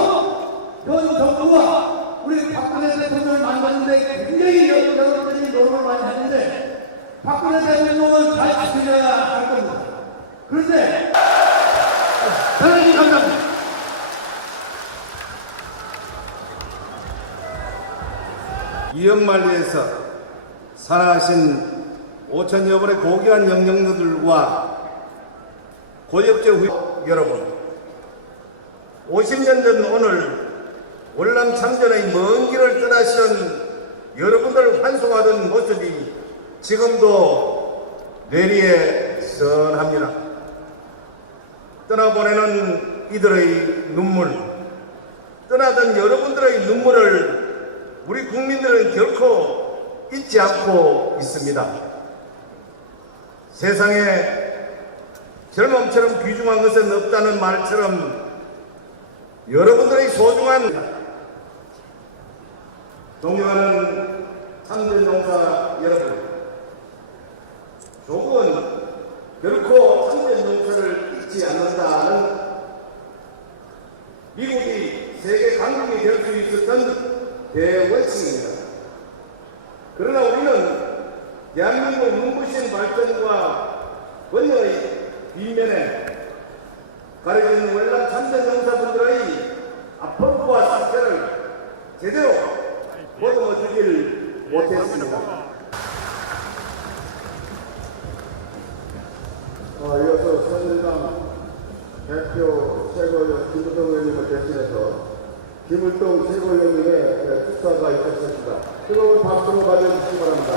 현 정부와 우리 박근혜 대통령을 만드는데 굉장히 여러분들이 노력을 많이 했는데 박근혜 대통령을 잘 지켜야 할 겁니다. 그런데 대단히 감사합니다. 이역만리에서 살아가신 5천여 분의 고귀한 영령들과 고엽제 후 여러분, 50년 전 오늘 월남 참전의 먼 길을 떠나시는 여러분들을 환송하던 모습이 지금도 뇌리에 선합니다. 떠나보내는 이들의 눈물, 떠나던 여러분들의 눈물을 우리 국민들은 결코 잊지 않고 있습니다. 세상에 젊음처럼 귀중한 것은 없다는 말처럼 여러분들의 소중한 존경하는 참전용사 여러분, 조국은 결코 참전용사를 잊지 않는다는 미국이 세계 강국이 될 수 있었던 대원칙입니다. 그러나 우리는 대한민국 눈부신 발전과 번영의 뒷면에 가려진 월남 참전 용사분들의 아픔과 상처를 제대로 보듬어주길 못했습니다. 이어서 새누리당 대표 최고위원 김무성 의원님을 대신해서 김을동 최고위원님의 축사가 있었습니다. 뜨거운 박수로 맞아주시기 바랍니다.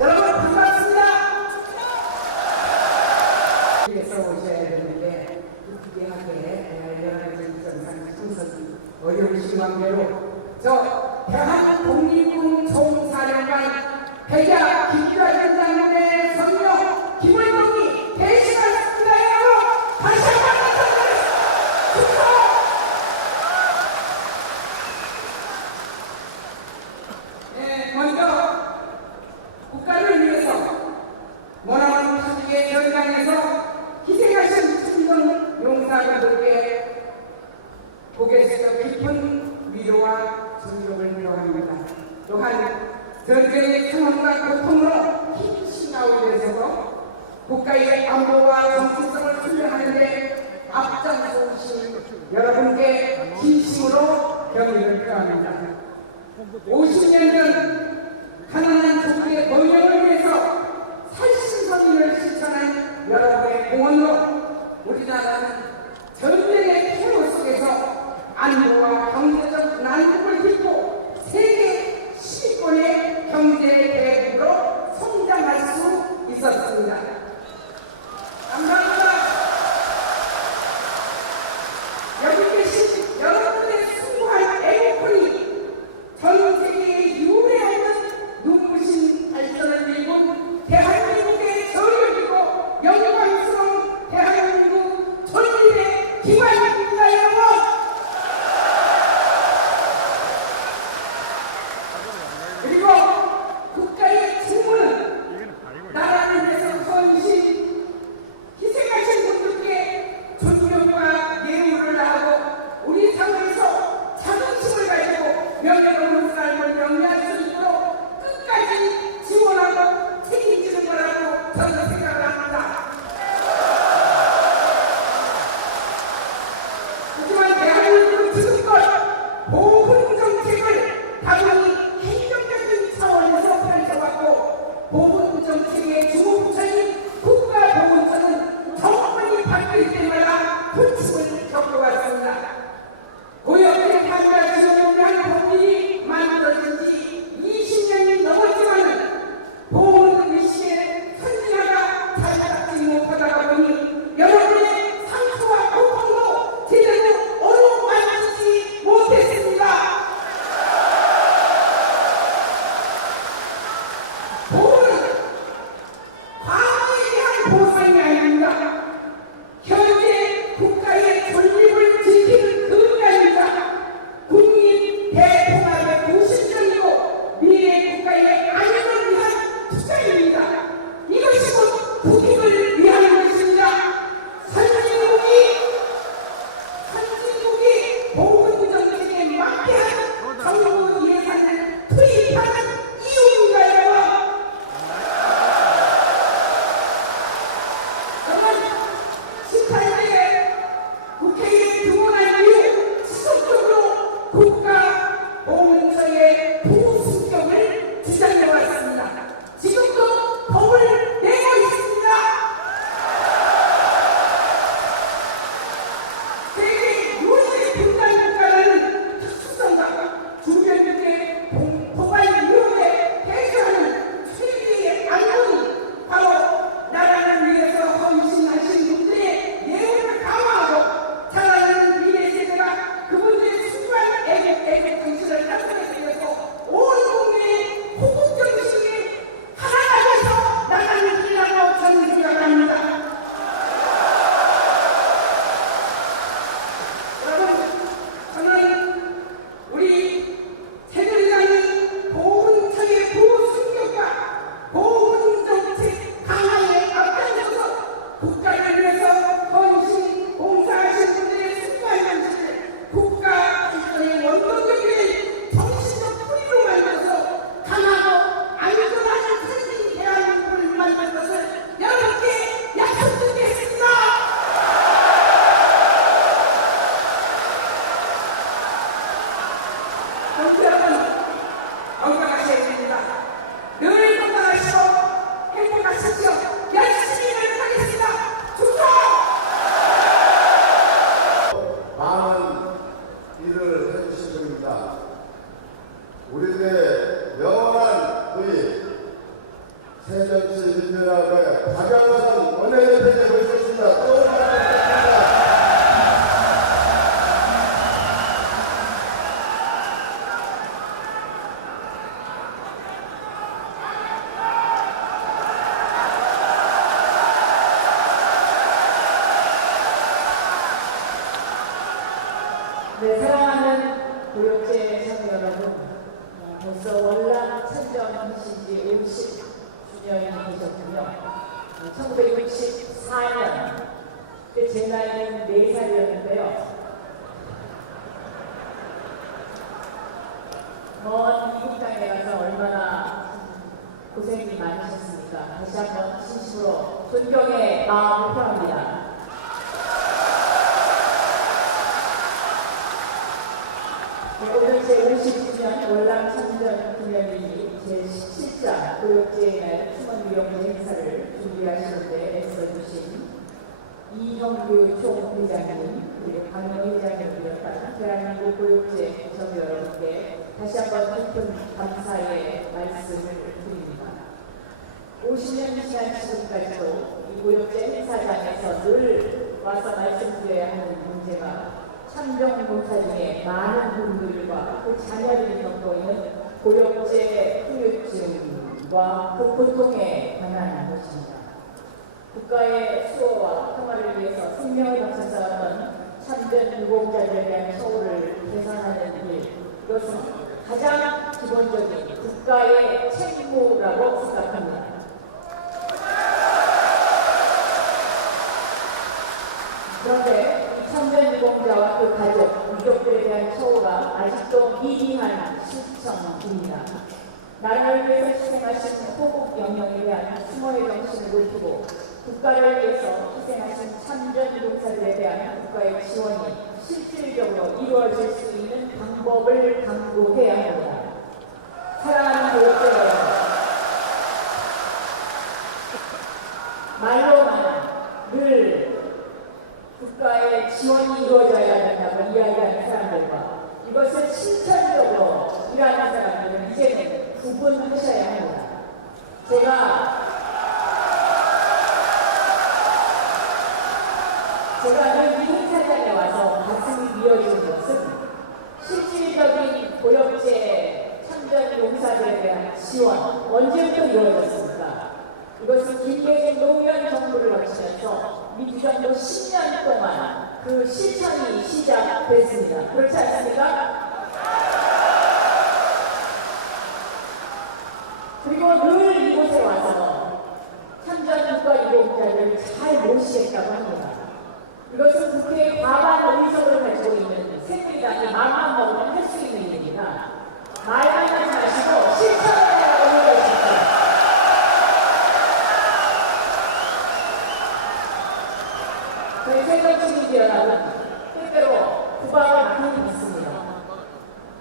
여러분 반갑습니다. 에서 오셔야 되는데 기대하게 여러 가지 정상 참석이 어려우신 관계로 저 대한 독립군 총사령관 백야 김규하 장군의 성명 김을동이 대신하셨습니다. 여러분 다시 한번 축하! 네, 먼저 국가를 위해서 머나먼 타국의 전장에서 희생하신 충성 용사분들께 고개에서 깊은 위로와 존경을 표합니다. 또한 전쟁의 상황과 고통으로 힘쓰신 가운데서도 국가의 안보와 정체성을 수행하는 데 앞장서오신 여러분께 진심으로 경의를 표합니다. 50년 전 가난한 조국의 번영을 위해서 살신성인을 실천한 여러분의 공헌으로 우리나라는 전쟁의 피로 속에서 안보와 경제적 난국을 딛고 세계 10위권의 경제 대국으로 성장할 수 있었습니다. 감사합니다. 여기 계신 여러분의 숭고한 애국혼이 전 세계에 유례없는 눈부신 발전을 이룬 대한민국의 저력이고 영광스러운 대한민국 전일의 기관입니다. 여러분! 그리고 국가의 직무는 나라를 위해서 헌신, 희생하신 분들께 존경과 예우를 다하고 우리 사회에서 자존심을 가지고 명예로운 삶을 영위할 수 있도록 끝까지 지원하고 책임지는 거라고 저는 생각을 합니다. 하지만 대한민국은 지금껏 보훈 정책을 다분히 행정적인 차원에서 펼쳐왔고 보훈 정책의 주무부처인 국가보훈처는 정권이 바뀔 때마다 분침을 겪어왔습니다. 고역의 탄과 지원을 위한 법률이 만들어진 지 20년이 넘었지만 보훈 위시에 선진화가 잘 닿지 못하다가 보니 여러분의 상처와 고통도 제대로 어루만지지 못했습니다. 보훈은 과거에 대한 보상이 아닙니다. 현재 국가의 존립을 벌써 월남 천정하신 지 50주년이 되셨군요. 1964년, 그때 제 나이는 4살이었는데요. 먼 미국 땅에 가서 얼마나 고생이 많으셨습니까? 다시 한번 진심으로 존경의 마음을 표합니다. 오늘 제50주년 월남 천정 기념일이 제17자 고역제의 날 추모미용제 행사를 준비하시는데 애써주신 이형규 총회장님 그리고 강영 회장님을 비롯한 대한민국 고역제 구성 여러분께 다시 한번 깊은 감사의 말씀을 드립니다. 50년 지난 지금까지도 이 고역제 행사장에서 늘 와서 말씀드려야 하는 문제가 참정봉사 중에 많은 분들과 그 자녀들이 겪고 있는 고역제 후유증과 그 고통에 관한 것입니다. 국가의 수호와 평화를 위해서 생명을 바쳐 싸웠던 참전 유공자들에 대한 처우를 개선하는 일, 이것은 가장 기본적인 국가의 책무라고 생각합니다. 그런데 이 참전 유공자와 그 가족, 유족들에 대한 처우가 아직도 미비한 실정입니다. 나라를 위해서 희생하신 호국 영령에 대한 추모의 정신을 높이고 국가를 위해서 희생하신 참전 유공자들에 대한 국가의 지원이 실질적으로 이루어질 수 있는 방법을 강구해야 합니다. 사랑하는 고역제 여러분, 말로만 늘 국가의 지원이 이루어져야 된다고 이야기하는 사람들과 이것을 실천적으로 일하는 사람들은 이제는 구분하셔야 합니다. 제가 늘 이 행사장에 와서 가슴이 미어지는 것은 실질적인 고역제 참전 용사들에 대한 지원, 언제부터 이루어졌습니까? 이것은 김대중 노무현 정부를 거치면서 민주정부 10년 동안 그 실천이 시작됐습니다. 그렇지 않습니까? 그리고 늘 이곳에 와서 참전국가 유공자들을 잘 모시겠다고 합니다. 이것은 국회의 과반 의석을 가지고 있는 새누리당이 마음만 먹으면 할 수 있는 일입니다. 말만 하지 마시고 실천을 올려주십시오. 저희 새정치민주 연합은 때때로 구박을 많이 받습니다.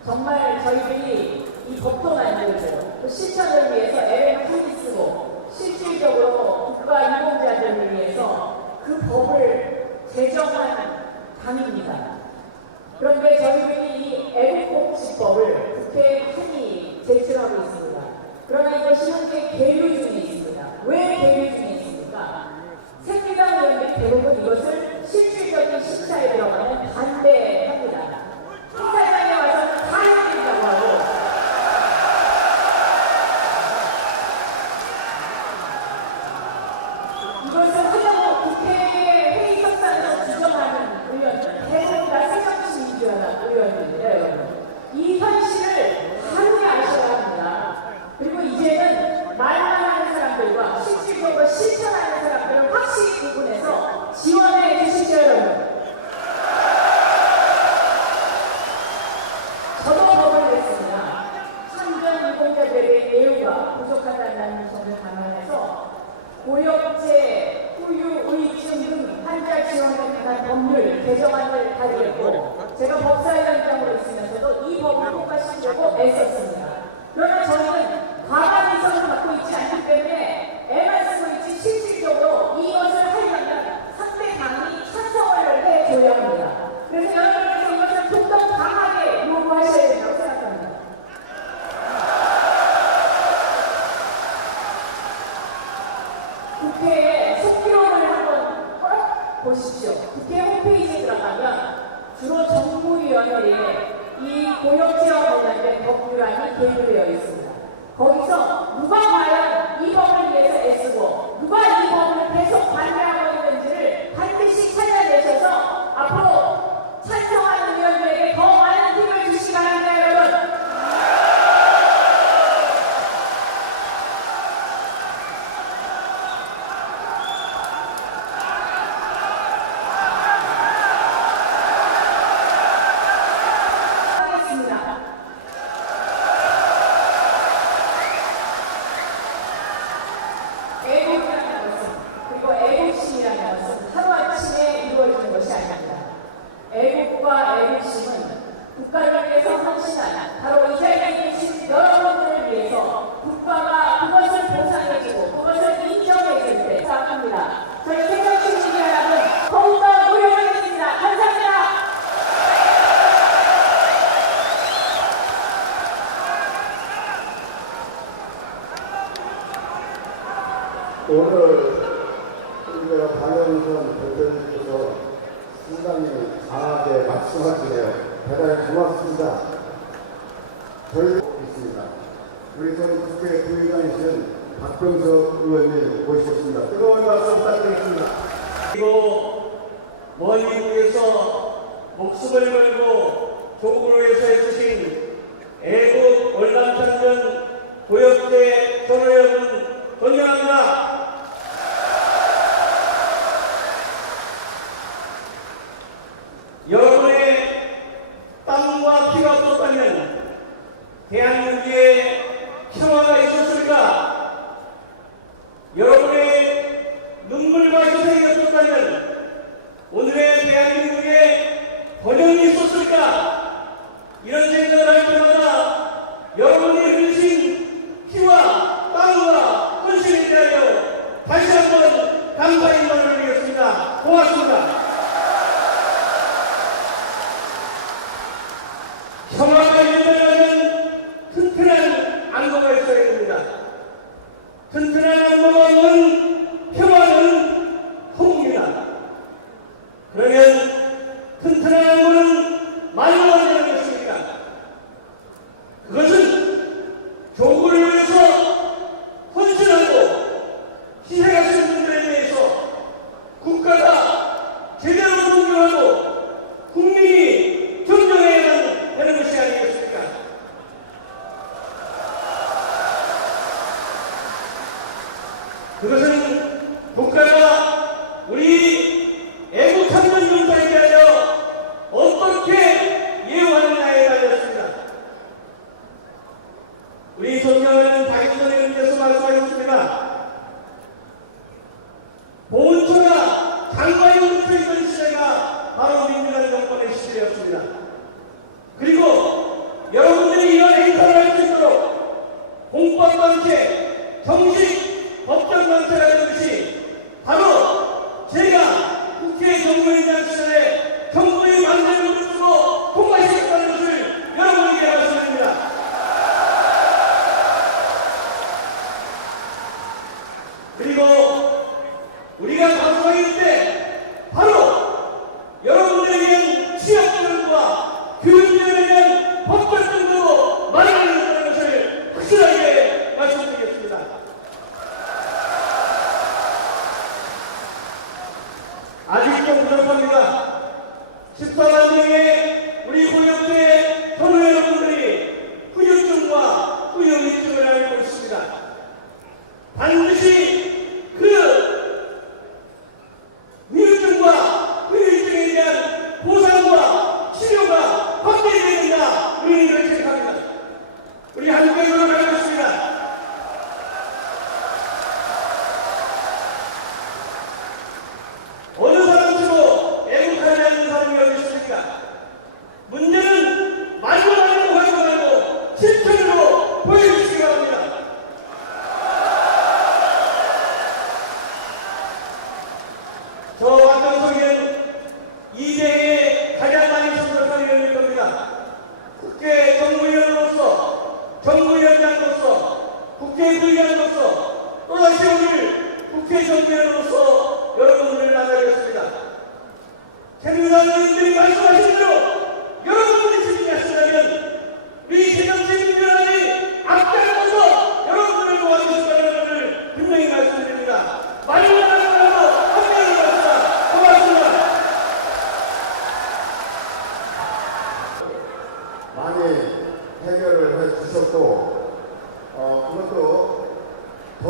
정말 저희들이 이 법도 만들고 또 실천을 위해서 애를 많이 쓰고 실질적으로 국가 유공자들을 위해서 그 법을 제정한 당입니다. 그런데 저희들이 이 애국복지법을 국회에 많이 제출하고 있습니다. 그러나 이것이 현재 계류 중에 있습니다. 왜 계류 중에 있습니까? 새누리당 의원들이 대부분 이것을 실질적인 심사에 들어가면 반대합니다. 행사장에 와서는 다 해드린다고 하고 이것을 하려고 국회의 회의석상에서 주장하는 의원들 대부분 다 새정치민주연합 의원들입니다. 여러분, 이 현실을 바로 아셔야 합니다. 그리고 이제는 말만 하는 사람들과 실질적으로 실천하는 사람들을 확실히 구분해서 지원해 주십시오. 여러분, 저도 법을 냈습니다. 참전 유공자들의 예우가 부족하다는 점을 감안해서 고역제, 후유의증 등 환자 지원에 관한 법률 개정안을 발의했고 제가 법사위원장으로 있으면서도 이 법을 통과시키려고 애썼습니다. 그러나 저희는 과반 의석을 갖고 있지 않기 때문에 애만 쓰고 있지 실질적으로 이것을 하려면 상대 당이 찬성을 해줘야 합니다. 그래서 여러분께서 이것을 좀 더 강하게 요구하셔야 된다고 생각합니다. 국회에 속기록을 한번 꼭 보십시오. 국회 홈페이지에 들어가면 주로 정무위원회에 이 고역제와 관련된 법률안이 계류되어 있습니다. 거기서 누가 과연 이 법을 위해서 애쓰고 누가 이 법을 계속 반대하고 있는지를 반드시 찾아내셔서 앞으로 찬성하는 의원들에게 더 많은 힘을 주시기 바랍니다. 여러분, 상당히 강하게 말씀하시네요. 대단히 고맙습니다. 저희 있습니다. 우리 전 국회 부의장이신 박병석 의원님 모시겠습니다. 뜨거운 박수 부탁드리겠습니다. 그리고 먼 이국에서 목숨을 걸고 조국을 위해서 해주신 애국 월남창전 고역대 전우 여러분 존경합니다. 여러분의 땀과 피가 없었다면 대한민국에 평화가 있었을까? 여러분의 눈물과 희생이 없었다면 오늘의 대한민국에 번영이 있었을까? 이런 생각을 할 때마다 여러분이 흘리신 피와 땀과 헌신에 대하여 다시 한번 감사의 인사를 드리겠습니다. 고맙습니다. 평화가 일어나려면 튼튼한 안보가 있어야 됩니다. 튼튼한 안보가 없는 평화는 허무입니다. 그러면 튼튼한 안보는 말로 하는 것입니까? 그것은 조국을 위해서 헌신하고 희생하시는 분들에 대해서 국가가 제대로 존경하고 국민이 존경해야만 되는 것이 아니겠습니까? 그것은 국가가 우리 애국 참전 용사에 대하여 어떻게 예우하느냐에 달렸습니다. 우리 존경하는 박영선 의원님께서 말씀하셨습니다. 보훈처가 장관이 묻혀 있던 시대가 바로 민주당 정권의 시대였습니다. 그리고 여러분들이 이런 행사를 할 수 있도록 공법단체, 정식 법정단체가 된 것이 바로 제가 국회 정무위원장 시절에 정부의 만대를 쓰고 통과시켰다는 것을 여러분에게 말씀드립니다. 그리고 우리가 방송할 때 바로 여러분들에 대한 취업권과 교육권에 대한 법적 정도로 마련하는 것을 확실하게 말씀드리겠습니다. 아직도 부족합니다. 14만 명의 우리 고역대 전우 여러분들이 후유증과 후유증을 앓고 있습니다. 반드시 그 후유증과 후유증에 대한 보상과 치료가 확대되어야 된다. 우리는 그렇게 생각합니다. 우리 함께 노력하겠습니다. 어느 사람 치고 애국하지 않는 사람이 어디 있습니까? 문제는 말로 하는 거 하지 말고 실천으로 보여주시기 바랍니다. 저 박병석은 이재에 가장 많이 참석한 의원일 겁니다. 국회 정무위원으로서, 정무위원장으로서, 국회 부의장으로서, 또다시 오늘 국회 정무위원으로서 여러분들을 만나겠습니다. 새누리당 의원들이 말씀하신 대로 여러분들이 책임하신다면 우리 새정치민주연합이 앞장서서 여러분들을 도와주신다는 것을 분명히 말씀드립니다. 말로 하는 거라도 함께 하겠습니다. 고맙습니다. 많이 해결을 해주셨고, 그것도 더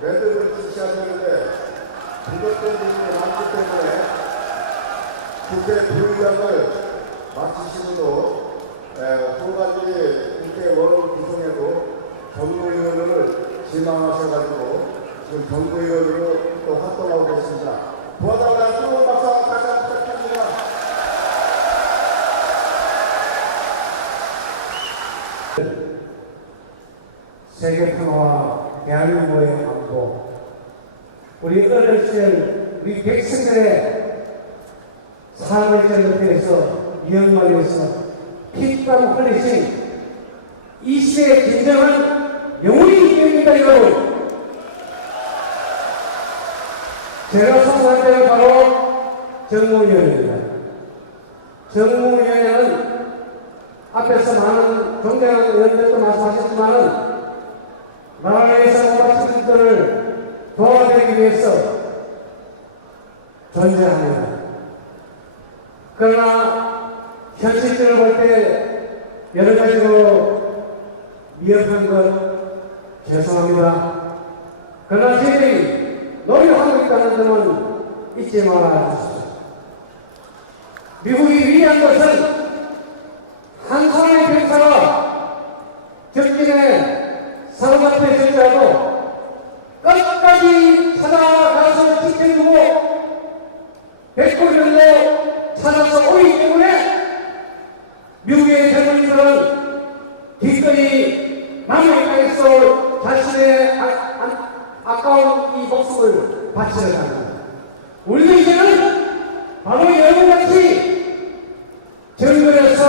매듭을 지켜야 되는데, 부족된 부분이 많기 때문에 국회 부의장을 마치시고도 두 가지 국회의원을 구성해도 정무위원을 지망하셔가지고 지금 정무위원으로 또 활동하고 계십니다. 부하장관 뜨거운 박수 다시 한번 부탁드립니다. 세계 평화와 대한민국의 안보, 우리 어릴 시절 우리 백성들의 삶을 전역해서 미얀마에서 피땀 흘리신 이 시대의 진정한 영웅이 됩니다, 여러분. 제가 성공할 때는 바로 정무위원입니다. 정무위원회는 앞에서 많은 존경하는 의원들도 말씀하셨지만 나라를 위해서 모바친 분들을 도와드리기 위해서 존재합니다. 그러나 현실적으로 볼 때 여러 가지로 미흡한 것 죄송합니다. 그러나 저희들이 노력하고 있다는 점은 잊지 말아 주십시오. 미국이 위한 것은 한 사람의 병사가 적진에 사람 앞에 절자도 끝까지 찾아가서 지켜주고 백골면도 찾아서 오기 때문에 미국의 젊은이들은 기꺼이 남의 땅에서 자신의 아까운 이 목숨을 바치려 합니다. 우리도 이제는 바로 여러분같이 정글에서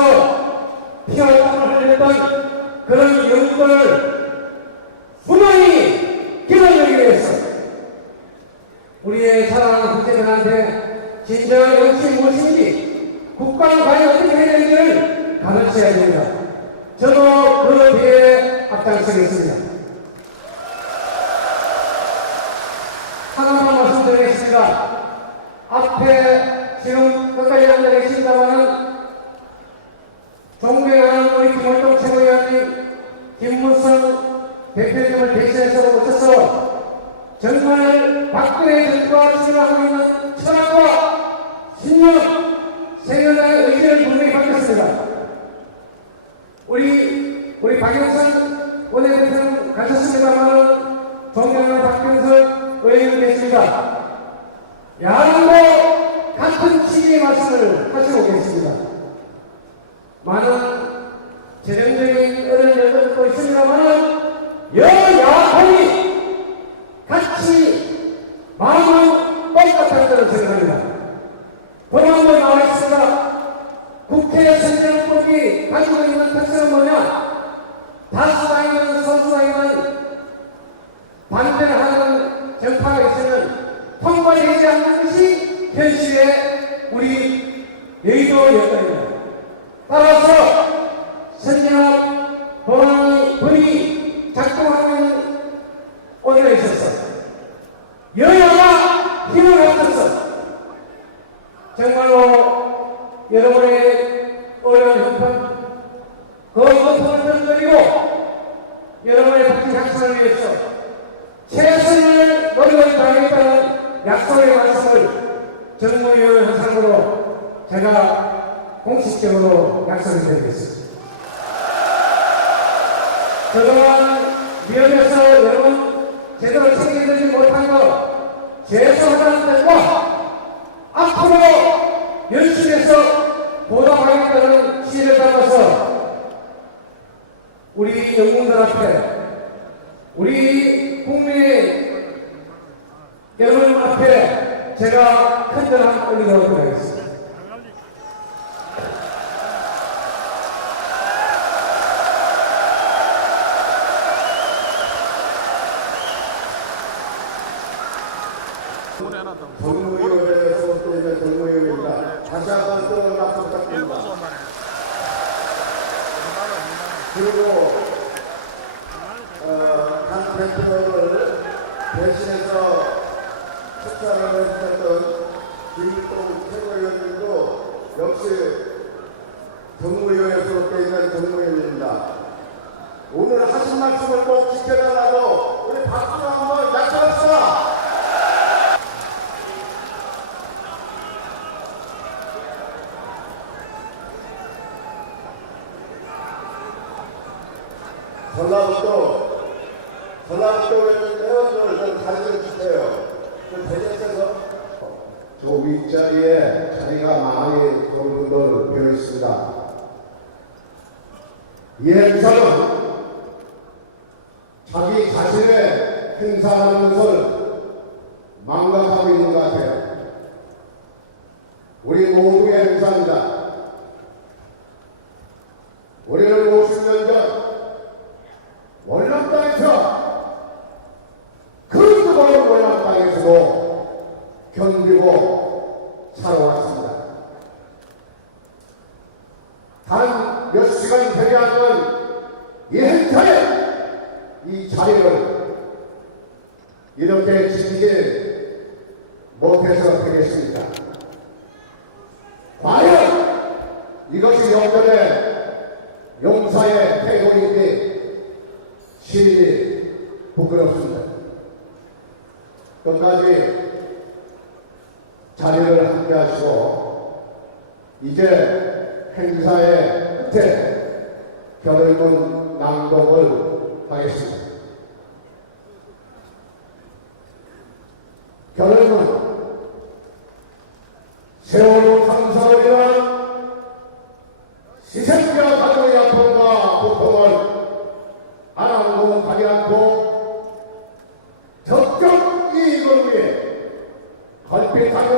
피와 땀을 흘렸던 그런 영웅들을 분명히 기다리기 위해서 우리의 사랑하는 국제전한테 진정한 정치이 무엇인지 국가는 과연 어떻게 해야 되는지를 가르쳐야 됩니다. 저도 그 뒤에 앞장서겠습니다. 하나만 말씀드리겠습니다. 앞에 지금 끝까지 앉아 계십니다만은 존경하는 우리 김월동 최고위원님, 김문성 대표님을 대신해서 오셔서 정말 박근혜 정부가 추진하고 있는 철학과 신념, 생각의 의지를 분명히 밝혔습니다. 우리 박영선 원내대표는 가셨습니다만 존경하는 박병석 의원님 계십니다. 야당도 같은 취지의 말씀을 하시고 계십니다. 많은 재정적인 어려운 일들도 있습니다만 여야党같이 마음은 똑같다는 생각합니다. 법안도 나와 있습니다. 국회 선정법이 가지고 있는 특성은 뭐냐? 다수당이든 소수당이든 반대를 하는 정파가 있으면 통과되지 않는 것이 현실의 우리 여의도 여건입니다. 따라서 선진화 법이 작동하고 있는 오늘에 있어서 여야가 힘을 합쳐서 정말로 여러분의 어려운 형편 그 고통을 덜어드리고 여러분의 복지 향상을 위해서 최선을 노력을 다하겠다는 약속의 말씀을 정무위원 한상으로 제가 공식적으로 약속을 드리겠습니다. 그동안 위원회에서 여러분 제대로 책임지지 못한 것 죄송하다는 뜻과 앞으로 열심해서 보답하겠다는 시를 담아서 우리 영웅들 앞에 우리 국민 여러분 앞에 제가 큰절함 올리도록 하겠습니다. 정무위원회에서 또 이제 정무위원입니다. 다시 한번 또 박수 부탁드립니다. 그리고 한 대표를 대신해서 축사를 해주셨던 김일동 최고위원님도 역시 정무위원회에 소속되어 있는 정무위원입니다. 오늘 하신 말씀을 꼭 지켜달라고 우리 박수로 한번 약속합시다. 전라북도 회원들 좀 가르쳐 주세요. 좀 대전에서 저 윗자리에 자리가 많이 좋은 분들 비어있습니다. 이 행사는 자기 자신의 행사하는 것을 망각하고 있는 것 같아요. 우리 모두의 행사입니다. 우리는 50년 전 월남 땅에서 그 뜨거운 월남 땅에서도 견디고 살아왔습니다. 몇 시간 되지 않는 이 행사에 이 자리를 이렇게 지키지 못해서 되겠습니까? 과연 이것이 영전의 용사의 태도인지 시민이 부끄럽습니다. 끝까지 자리를 함께 하시고 이제 행사의 끝에 결의문 낭독을 하겠습니다. 결의문 세월호 참사로 인한 희생자 가족의 아픔과 고통을 안아보고 않고 적정 이익을 위해 걸핏하면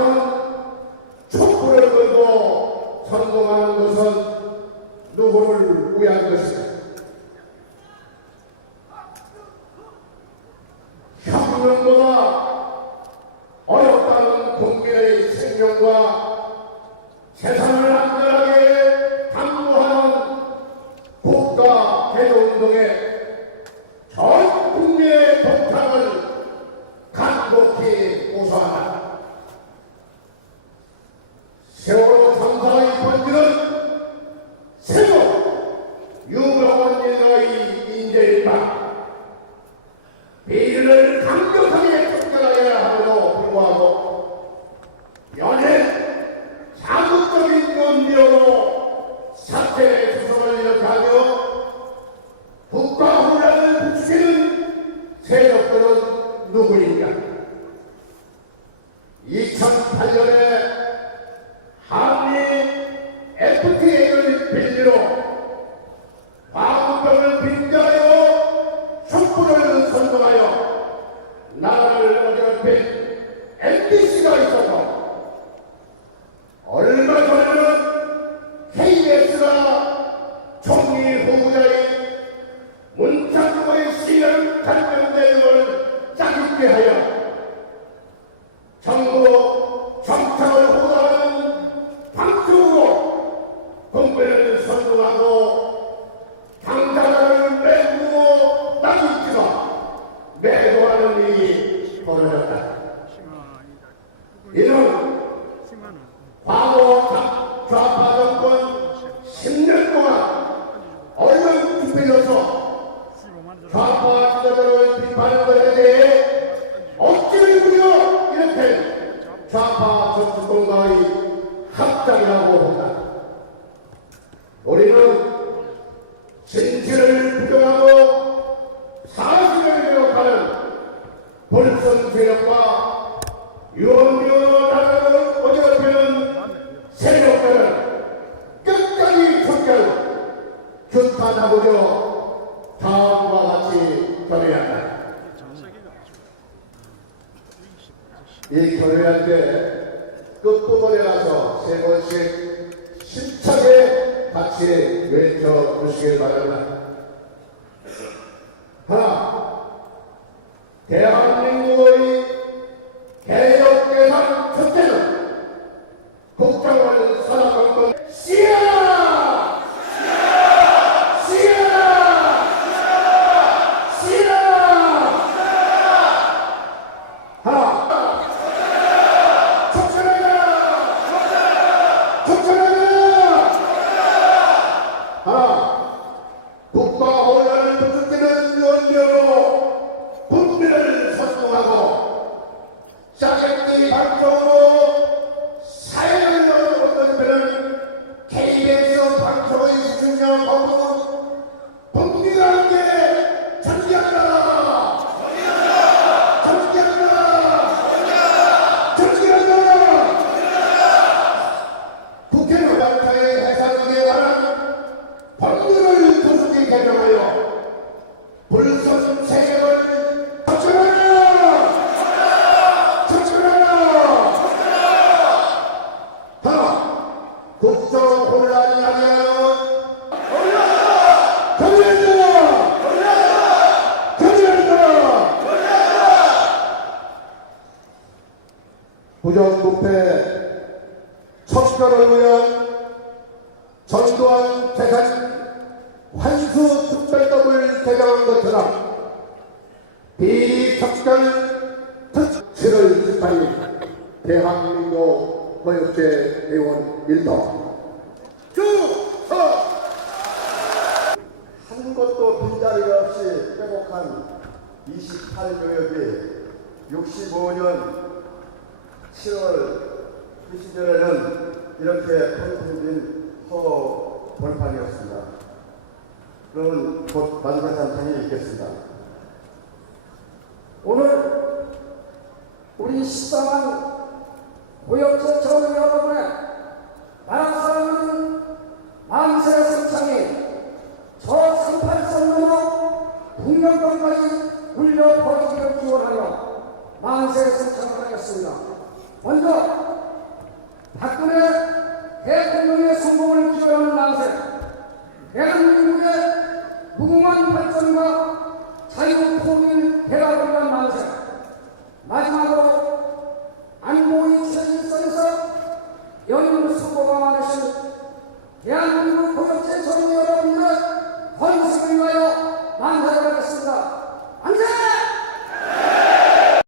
촛불을 들고 선동하는 것은 누구를 위한 것입니다. 혁명보다 어렵다는 국민의 생명과 재산을 안전하게 담보하는 국가 개조운동에 전 국민의 동참을 간곡히 고소한다. 세월호 참사의 본질은 새로 유명한 일가의 인재일까 비리를 강력하게 쫓겨나야 함에도 불구하고 연일 자극적인 논리로 사태의 수습을 일으켜하며 국가 혼란을 부추기는 세력들은 누구인가? 2008년에 한미 FTA를 빌미로 화학병을 빙자하여 촛불을 선동하여 나라를 어지럽힌 MBC가 있어서 얼마 전에는 KBS가 총리 후보자의 문창고의 시련 단명대응을 짜깁게 하여 정부 정착을 호도하는 방식으로 공부를 선동하고 당사자를 매구고 낙인치고 매도하는 일이 벌어졌다. 이는 과거 좌파 정권 10년 동안 언론 투표에서 좌파 지도자를 비판하는 것에 대해 억지를 부려 이렇게 좌파 정치권과의 합작이라고 본다. 우리는 진실을 부정하고 사실을 왜곡하는 불선 세력과 유언비어로 나라를 어지럽히는 세력들을 끝까지 척결 규탄하고자 다음과 같이 결의한다. 이 결의할 때 끝부분에 가서 세 번씩 힘차게 같이 외쳐주시길 바랍니다. 하나, 대한민국의 개혁 대상 첫째는 국정원 산업정권 씨야! 씨야! 씨야! 하나, 국가 혼란을 부추기는 연료로 분비를 선동하고 짜깁기 방송으로 사회를 건너는 KBS 방송의 수준력 거부는 분비가 함께 정지한다! 정지한다! 정지한다! 국회는 방송의 해산에 관한 법률을 도둑이 개정하여 불선 세력을 척결하라! 척결하라! 하나, 국정 혼란이 아니하여 결의한다! 결의한다! 부정부패 척결을 위한 선도한 재산 환수 특별법을 제정한 것처럼 비석전 특 7월 18일 대한민국 고역제 의원 일동 주서 한 곳도 빈자리가 없이 빼곡한 28교역이 65년 7월 그 시절에는 이렇게 텅텅 허 벌판이었습니다. 그러면 곧 마지막 단창이 있겠습니다. 오늘 우리 식상한 고역제 전 여러분의 나라 사랑하는 만세 성창이 저 38선 넘어 북녘까지 울려 퍼지기를 기원하며 만세 성창을 하겠습니다. 먼저 박근혜 대통령의 성공을 기원하는 만세, 대한민국의 무궁한 발전과 자유 통일 대박을 위한 만세, 마지막으로 안보의 최진선에서 연임 선고가 많으신 대한민국